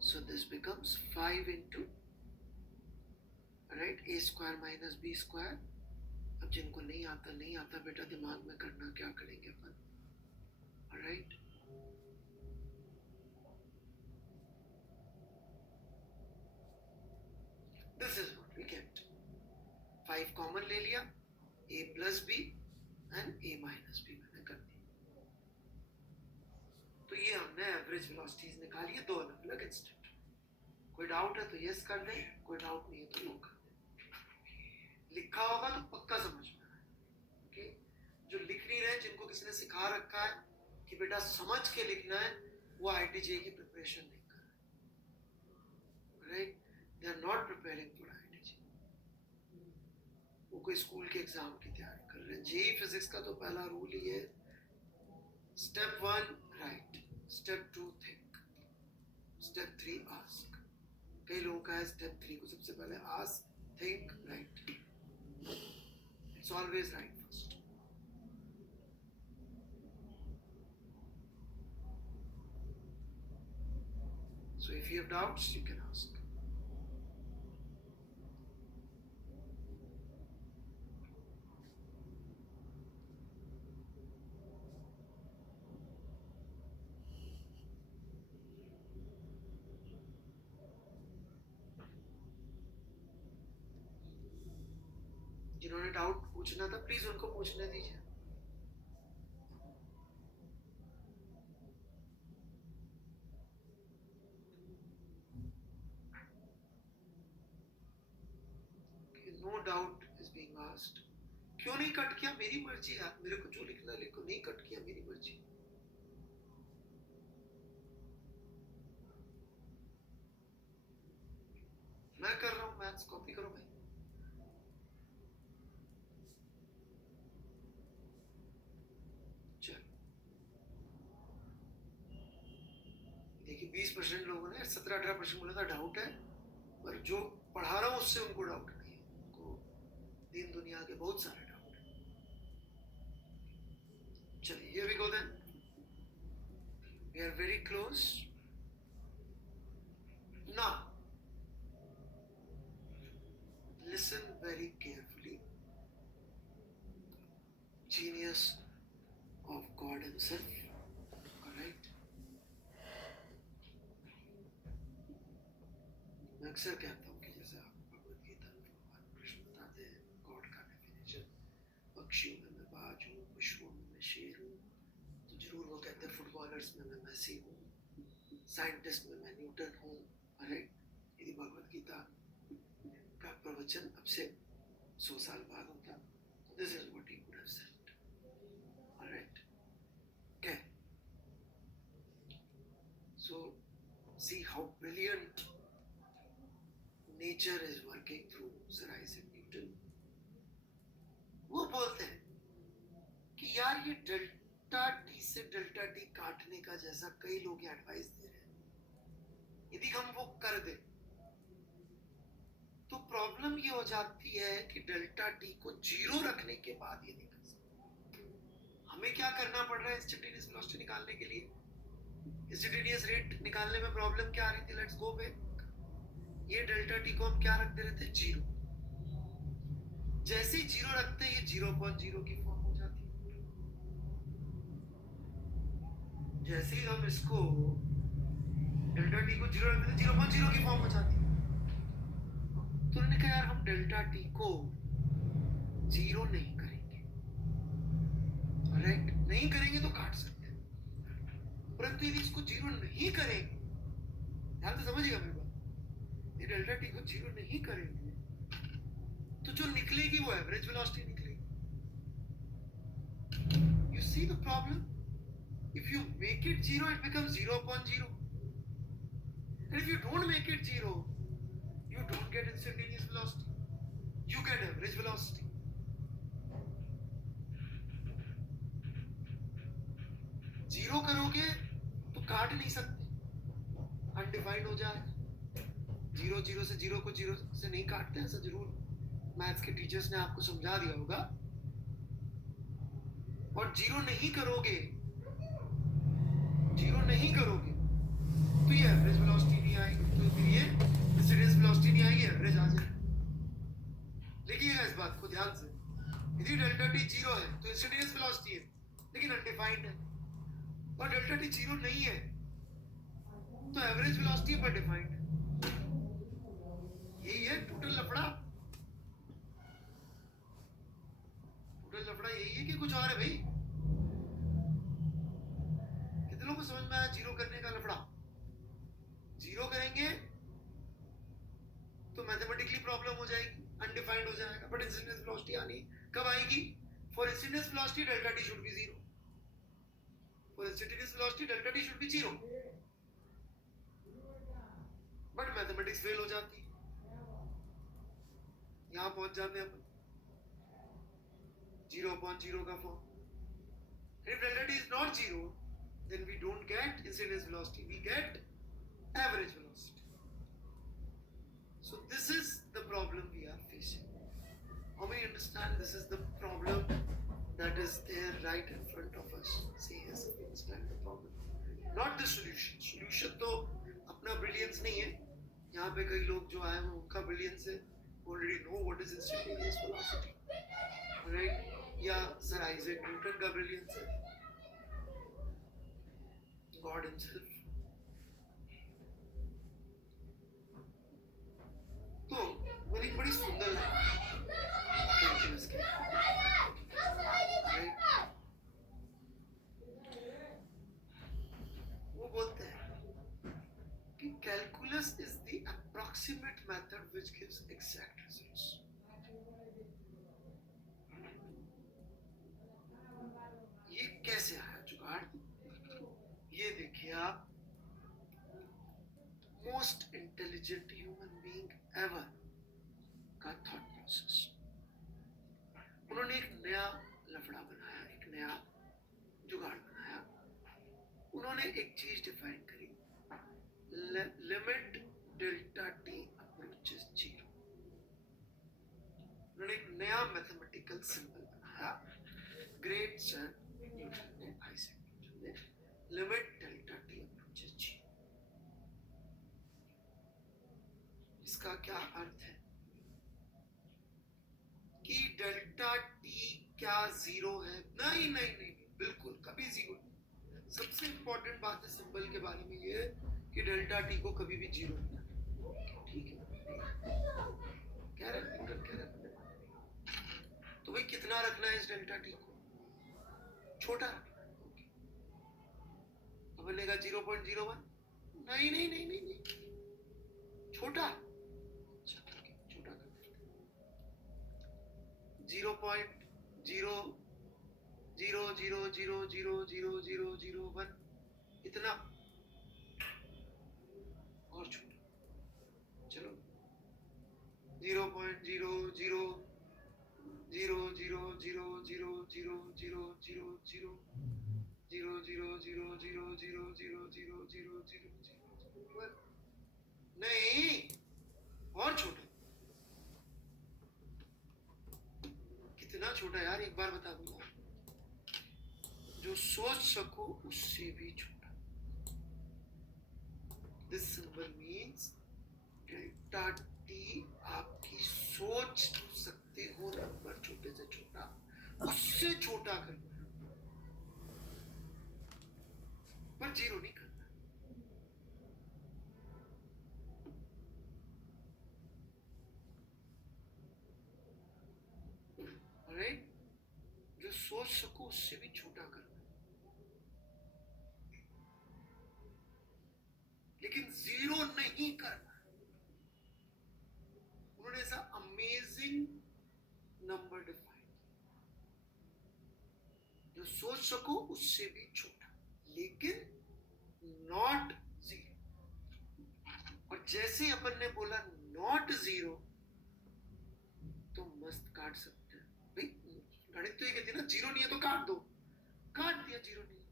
So this becomes 5 into, right, a square minus b square. अब जिनको नहीं आता बेटा दिमाग में करना, क्या करेंगे अपन. Right, this is what we get. 5 common ले लिया, a plus B and a minus B मैंने कर दी. तो ये हमने एवरेज वेलोसिटीज निकाली है, दो अलग अलग इंस्टेंट. कोई डाउट है तो यस कर दें, कोई डाउट नहीं है तो नो कर दें. लिखा होगा तो पक्का समझ में आए. ओके, जो लिख नहीं रहे, जिनको किसी ने सिखा रखा है कि बेटा समझ के लिखना है, वो आईटीजे की प्रिपरेशन नहीं कर रहे. Right, they are not preparing for IIT JEE. वो कोई स्कूल के एग्जाम की तैयारी कर रहे हैं. जेई फिजिक्स का तो पहला रूल ही है, step 1 right, step 2 think, step 3 ask. कई लोगों का है स्टेप 3 को सबसे पहले ask, think, right. It's always right first. So if you have doubts, you can ask. जिन्होंने डाउट पूछना था प्लीज उनको पूछने दीजिए. No doubt is being asked. क्यों नहीं कट किया, मेरी मर्जी है. मेरे को जो लिखना लिखो, नहीं कट किया मेरी मर्जी. मैं कर रहा हूं मैथ्स, कॉपी करो भाई. चलो देखिए, 20% लोगों ने 17-18% बोला था डाउट है, पर जो पढ़ा रहा हूं उससे उनको डाउट नहीं है. उनको दीन दुनिया के बहुत सारे डाउट है. चलिए here we go then. We are very close. Now listen very carefully. Genius of God himself. Alright. मैं अक्सर कहता हूँ कि जैसे आप भगवद गीता में भगवान कृष्ण बताते हैं गॉड का डेफिनेशन, पक्षियों में मैं बाज हूँ, पशुओं में मैं शेर हूँ, तो जरूर वो कहते हैं फुटबॉलर्स में मैं मेसी हूँ, साइंटिस्ट में मैं न्यूटन हूँ. राइट, यदि भगवद गीता प्रवचन अब से 100 साल बाद होता, this is what he would have said. Alright, okay. So see how brilliant nature is working through Sir Isaac Newton. वो बोलते हैं कि यार ये डेल्टा टी से डेल्टा टी काटने का जैसा कई लोग एडवाइस दे रहे हैं, यदि हम वो कर दे तो प्रॉब्लम ये हो जाती है कि डेल्टा टी को जीरो रखने के बाद ये नहीं कर सकते. हमें क्या करना पड़ रहा है इंस्टेंटेनियस वेलोसिटी निकालने के लिए? इंस्टेंटेनियस रेट निकालने में प्रॉब्लम क्या आ रही थी? Let's go back. ये डेल्टा टी को हम क्या रख दे रहे थे? जीरो. जैसे ही जीरो रखते हैं ये 0.0 की फॉर्म हो जाती है. जैसे ही हम इसको डेल्टा टी को जीरो रखते हैं 0.0 की फॉर्म हो जाती है. तो उन्होंने कहा यार हम डेल्टा टी को जीरो नहीं करेंगे, राइट? नहीं करेंगे तो काट सकते हैं, परंतु यदि इसको जीरो नहीं करेंगे, ध्यान से समझिएगा मेरी बात, ये डेल्टा टी को जीरो नहीं करेंगे तो जो निकलेगी वो एवरेज वेलोसिटी निकलेगी. You see the problem? If you make it zero it becomes 0.0, and if you don't make it zero you don't get instantaneous velocity, you get average velocity. Zero करोगे तो काट नहीं सकते, अनडिफाइंड हो जाएगा. Zero zero से zero को zero से नहीं काटते, ऐसा जरूर मैथ्स के टीचर्स ने आपको समझा दिया होगा. और जीरो नहीं करोगे तो ये एवरेज वेलोसिटी नहीं आएगी, तो फिर ये इंसिडेंस वेलोसिटी नहीं आएगी, एवरेज आ जाएगी. लिखिएगा इस बात को ध्यान से. यदि डेल्टा टी जीरो है तो इंसिडेंस वेलोसिटी है लेकिन अनडिफाइंड है, और डेल्टा टी जीरो नहीं है तो एवरेज वेलोसिटी पर डिफाइंड है. यही है टोटल लफड़ा. टोटल लफड़ा यही है कि कुछ और है भाई? कितने लोगों को समझ में आया जीरो करने का लफड़ा? जीरो करेंगे तो मैथमेटिकली प्रॉब्लम हो जाएगी, अनडिफाइंड हो जाएगा, बट इंसिडेंस वेलोसिटी आनी कब आएगी? For incidence velocity delta T should be zero. For incidence velocity delta T should be zero, but mathematics fail हो जाती है. यहां पहुंच जाते हैं अपन 0.0 का form. If delta t is not zero, then we don't get incidence velocity, we get average velocity. So this is the problem we are facing. How many understand this is the problem that is there right in front of us? See, yes, we understand the problem. Not the solution. Solution तो अपना brilliance नहीं है. यहाँ पे कई लोग जो आए हैं उनका brilliance है. Already know what is instantaneous velocity, right? या सर आइजैक न्यूटन का ब्रिलियंस है, गॉड हिमसेल्फ. तो मेरी बड़ी सुंदर कैलकुलस की, वो बोलते हैं कि calculus is the approximate method which gives exact results. ये कैसे आया जुगाड़? ये देखिए आप, most intelligent human being ever का थॉट प्रोसेस. उन्होंने एक नया लफड़ा बनाया, एक नया जुगाड़ बनाया. उन्होंने एक चीज डिफाइन करी, limit delta T approaches zero. उन्होंने एक नया मैथमेटिकल सिंबल बनाया, ग्रेट सर न्यूटन ने, आइजैक न्यूटन ने, limit delta T approaches zero. इसका क्या अर्थ है कि डेल्टा टी क्या जीरो है? नहीं नहीं नहीं, बिल्कुल कभी जीरो नहीं. सबसे इंपॉर्टेंट बात है सिंबल के बारे में ये कि डेल्टा टी को कभी भी जीरो नहीं है. ठीक है, कह रहे तो भाई कितना रखना है इस डेल्टा टी को? छोटा रखना है. तो बनेगा 0.01. नहीं नहीं नहीं नहीं नहीं, छोटा. अच्छा ठीक है, छोटा कर. 0.00000000001 इतना और छोटा, चलो 0.00000000000000000 नहीं, और छोटा, कितना छोटा यार, एक बार बता दूंगा, जो सोच सको उससे भी छोटा। This symbol means delta T आपकी सोच सकते हो नंबर छोटे से छोटा, उससे छोटा करना, पर जीरो नहीं करना। राइट, जो सोच सको उससे भी छोटा करना, लेकिन जीरो नहीं करना। उन्होंने ऐसा अमेजिंग नंबर डिफाइन, जो सोच सको उससे भी छोटा, लेकिन नॉट जीरो। और जैसे अपन ने बोला नॉट जीरो, तो मस्त काट सकते हैं भाई। गणित तो ये कहती है ना, जीरो नहीं है तो काट दो, काट दिया, जीरो नहीं है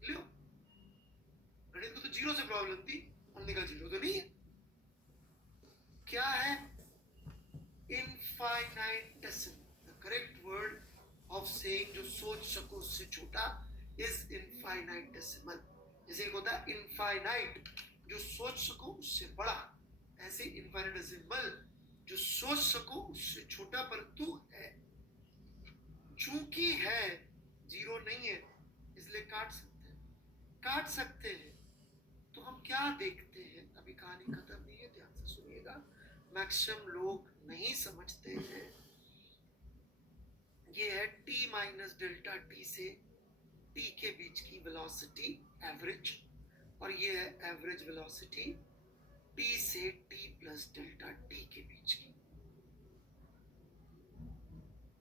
तो लो। गणित को तो जीरो से प्रॉब्लम थी, हमने कहा जीरो तो नहीं है, क्या है, infinitesimal. The correct word of saying जो सोच सको उससे छोटा इज इनफाइनाइटेसिमल। जैसे एक होता है इनफाइनाइट, जो सोच सको उससे बड़ा, ऐसे इनफाइनाइटेसिमल जो सोच सको उससे छोटा परंतु है। चूंकि है, जीरो नहीं है, इसलिए काट सकते हैं। काट सकते हैं तो हम क्या देखते हैं, अभी कहानी खत्म नहीं है, ध्यान से सुनिएगा, मैक्सिमम लोग नहीं समझते हैं। ये है t माइनस डेल्टा टी से t के बीच की वेलोसिटी एवरेज, और ये है एवरेज वेलोसिटी t से t प्लस डेल्टा t के बीच की।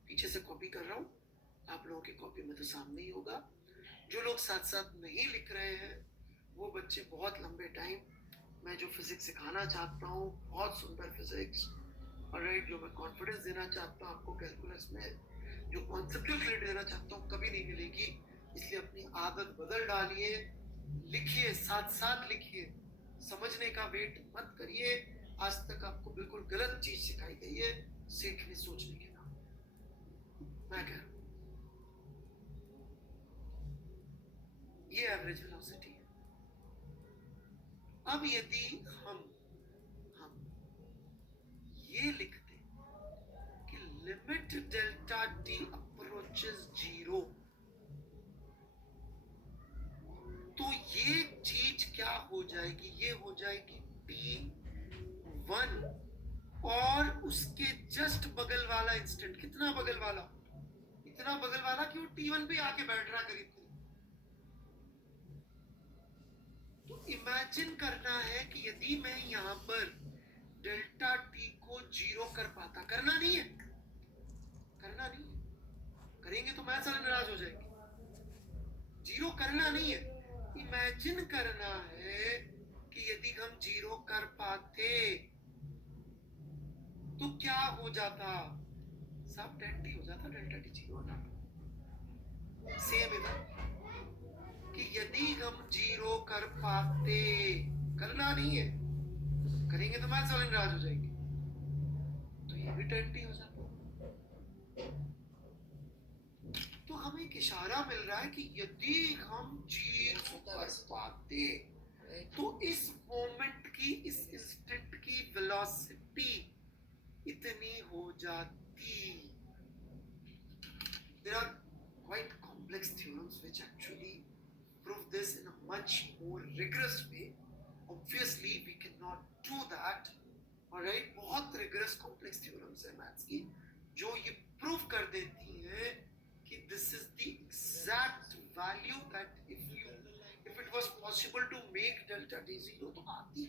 पीछे से कॉपी कर रहा हूं, आप लोगों की कॉपी में तो सामने ही होगा। जो लोग साथ साथ नहीं लिख रहे हैं वो बच्चे बहुत लंबे टाइम मैं जो फिजिक्स सिखाना चाहता हूँ, बहुत सुंदर फिजिक्स, और राइट, जो मैं कॉन्फिडेंस देना चाहता हूँ आपको कैलकुलस में, जो कॉन्सेप्चुअल क्लैरिटी देना चाहता हूँ, कभी नहीं मिलेगी। इसलिए अपनी आदत बदल डालिए, लिखिए, साथ साथ लिखिए, समझने का वेट मत करिए। आज तक आपको बिल्कुल गलत चीज सिखाई गई है, सीखने सोचने के नाम मैं कह रहा हूं। ये एवरेज वेलोसिटी है। अब यदि हम ये लिखते कि limit delta T approaches zero, तो ये चीज क्या हो जाएगी, ये हो जाएगी t1, और उसके जस्ट बगल वाला इंस्टेंट, कितना बगल वाला, इतना बगल वाला कि वो t1 पे आके बैठ रहा करीब। तो इमेजिन करना है कि यदि मैं यहां पर डेल्टा टी को जीरो कर पाता, करना नहीं है, करना नहीं है, करेंगे तो मैथ्स वाले नाराज हो जाएंगे। जीरो करना नहीं है, इमेजिन करना है कि यदि हम जीरो कर पाते तो क्या हो जाता, सब डेल्टा टी हो जाता, डेल्टा टी जीरो हो जाता। सेम इधर कि यदि हम जीरो कर पाते, करना नहीं है, करेंगे तो मैथ्स वाले नाराज हो जाएंगे, तो ये भी डेल्टा टी हो जाता। तो हमें एक इशारा मिल रहा है कि यदि हम जीरो कर पाते तो इस मोमेंट की, इस इंस्टेंट की वेलोसिटी इतनी हो जाती। There are quite complex theorems which actually prove this in a much more rigorous way. Obviously we cannot do that, alright? बहुत rigorous complex theorems है मैथ्स की जो ये prove कर देती हैं कि this is the exact value that if it was possible to make delta t zero तो आती,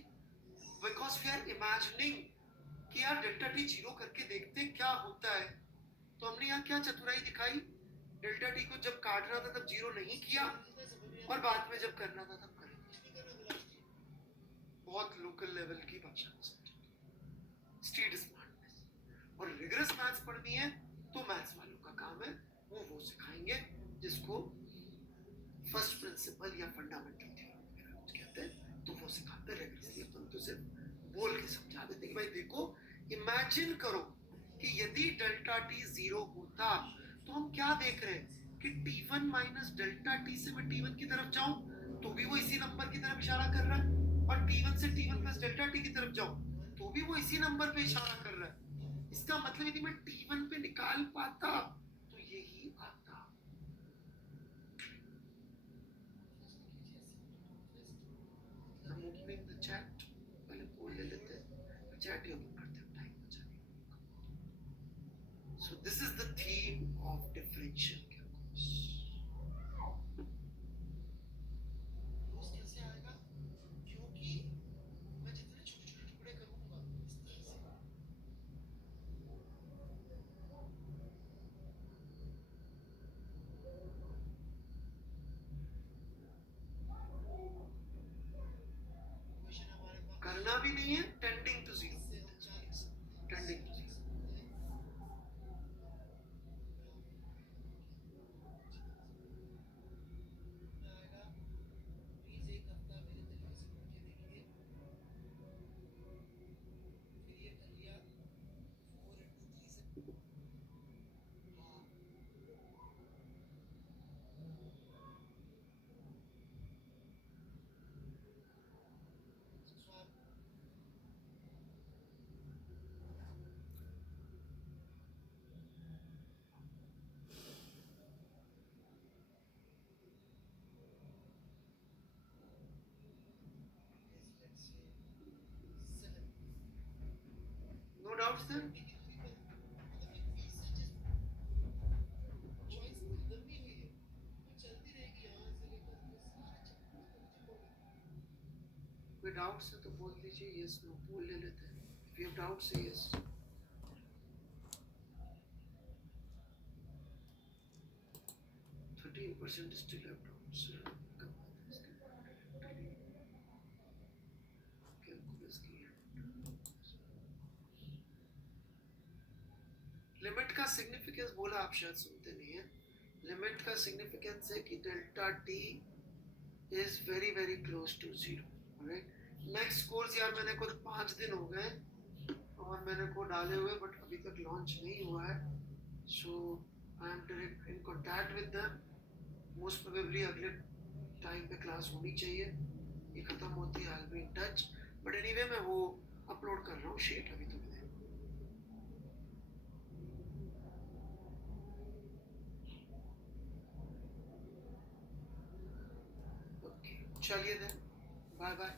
because we are imagining कि यार डेल्टा टी जीरो करके देखते क्या होता है, तो हमने यहाँ क्या चतुराई दिखाई, डेल्टा टी को जब काटना था तब जीरो नहीं किया और बाद में जब करना था तब कर दिया। बहुत लोकल लेवल की भाषा स्ट्रीट स्मार्टनेस। और रिगरस मैथ्स पढ़नी है तो मैथ्स वालों का काम है, वो सिखाएंगे जिसको फर्स्ट प्रिंसिपल या फंडामेंटल थ्योरम वगैरह कुछ कहते हैं, तो वो सिखाते हैं रिगरसली। अपन तो सिर्फ बोल के समझा देते कि भाई देखो, इमेजिन करो कि यदि डेल्टा टी जीरो होता तो हम क्या देख रहे हैं कि t1 माइनस डेल्टा टी से मैं t1 की तरफ जाऊं तो भी वो इसी नंबर की तरफ इशारा कर रहा है, और t1 से t1 प्लस डेल्टा टी की तरफ जाऊं तो भी वो इसी नंबर पे इशारा कर रहा है। इसका मतलब यदि मैं t1 पे निकाल पाता तो यही आता। I'm opening the chat, पहले बोल ले लेते हैं, चैट ही ओपन करते हैं, टाइम बचा नहीं। So this is the theme of differential calculus. रोज कैसे आएगा? क्योंकि मैं जितने छोटे-छोटे टुकड़े करूंगा इस तरह से, करना भी नहीं है, tending to zero, tending to zero. No doubts there? कोई डाउट्स है तो बोल दीजिए, यस नो बोल ले लेते हैं। If you have doubts, say yes. 13% still have doubts. Calculus की लिमिट का सिग्निफिकेंस बोला, आप शायद सुनते नहीं है। लिमिट का सिग्निफिकेंस है कि delta t is very very close to zero. Right, next course यार मैंने कुछ 5 दिन हो गए और मैंने को डाले हुए, बट अभी तक लॉन्च नहीं हुआ है। So I am direct in contact with them. Most probably अगले टाइम पे क्लास होनी चाहिए, ये खत्म होती है, I will be in touch. But anyway मैं वो अपलोड कर रहा हूँ शीट अभी तो। चलिए देन, बाय बाय।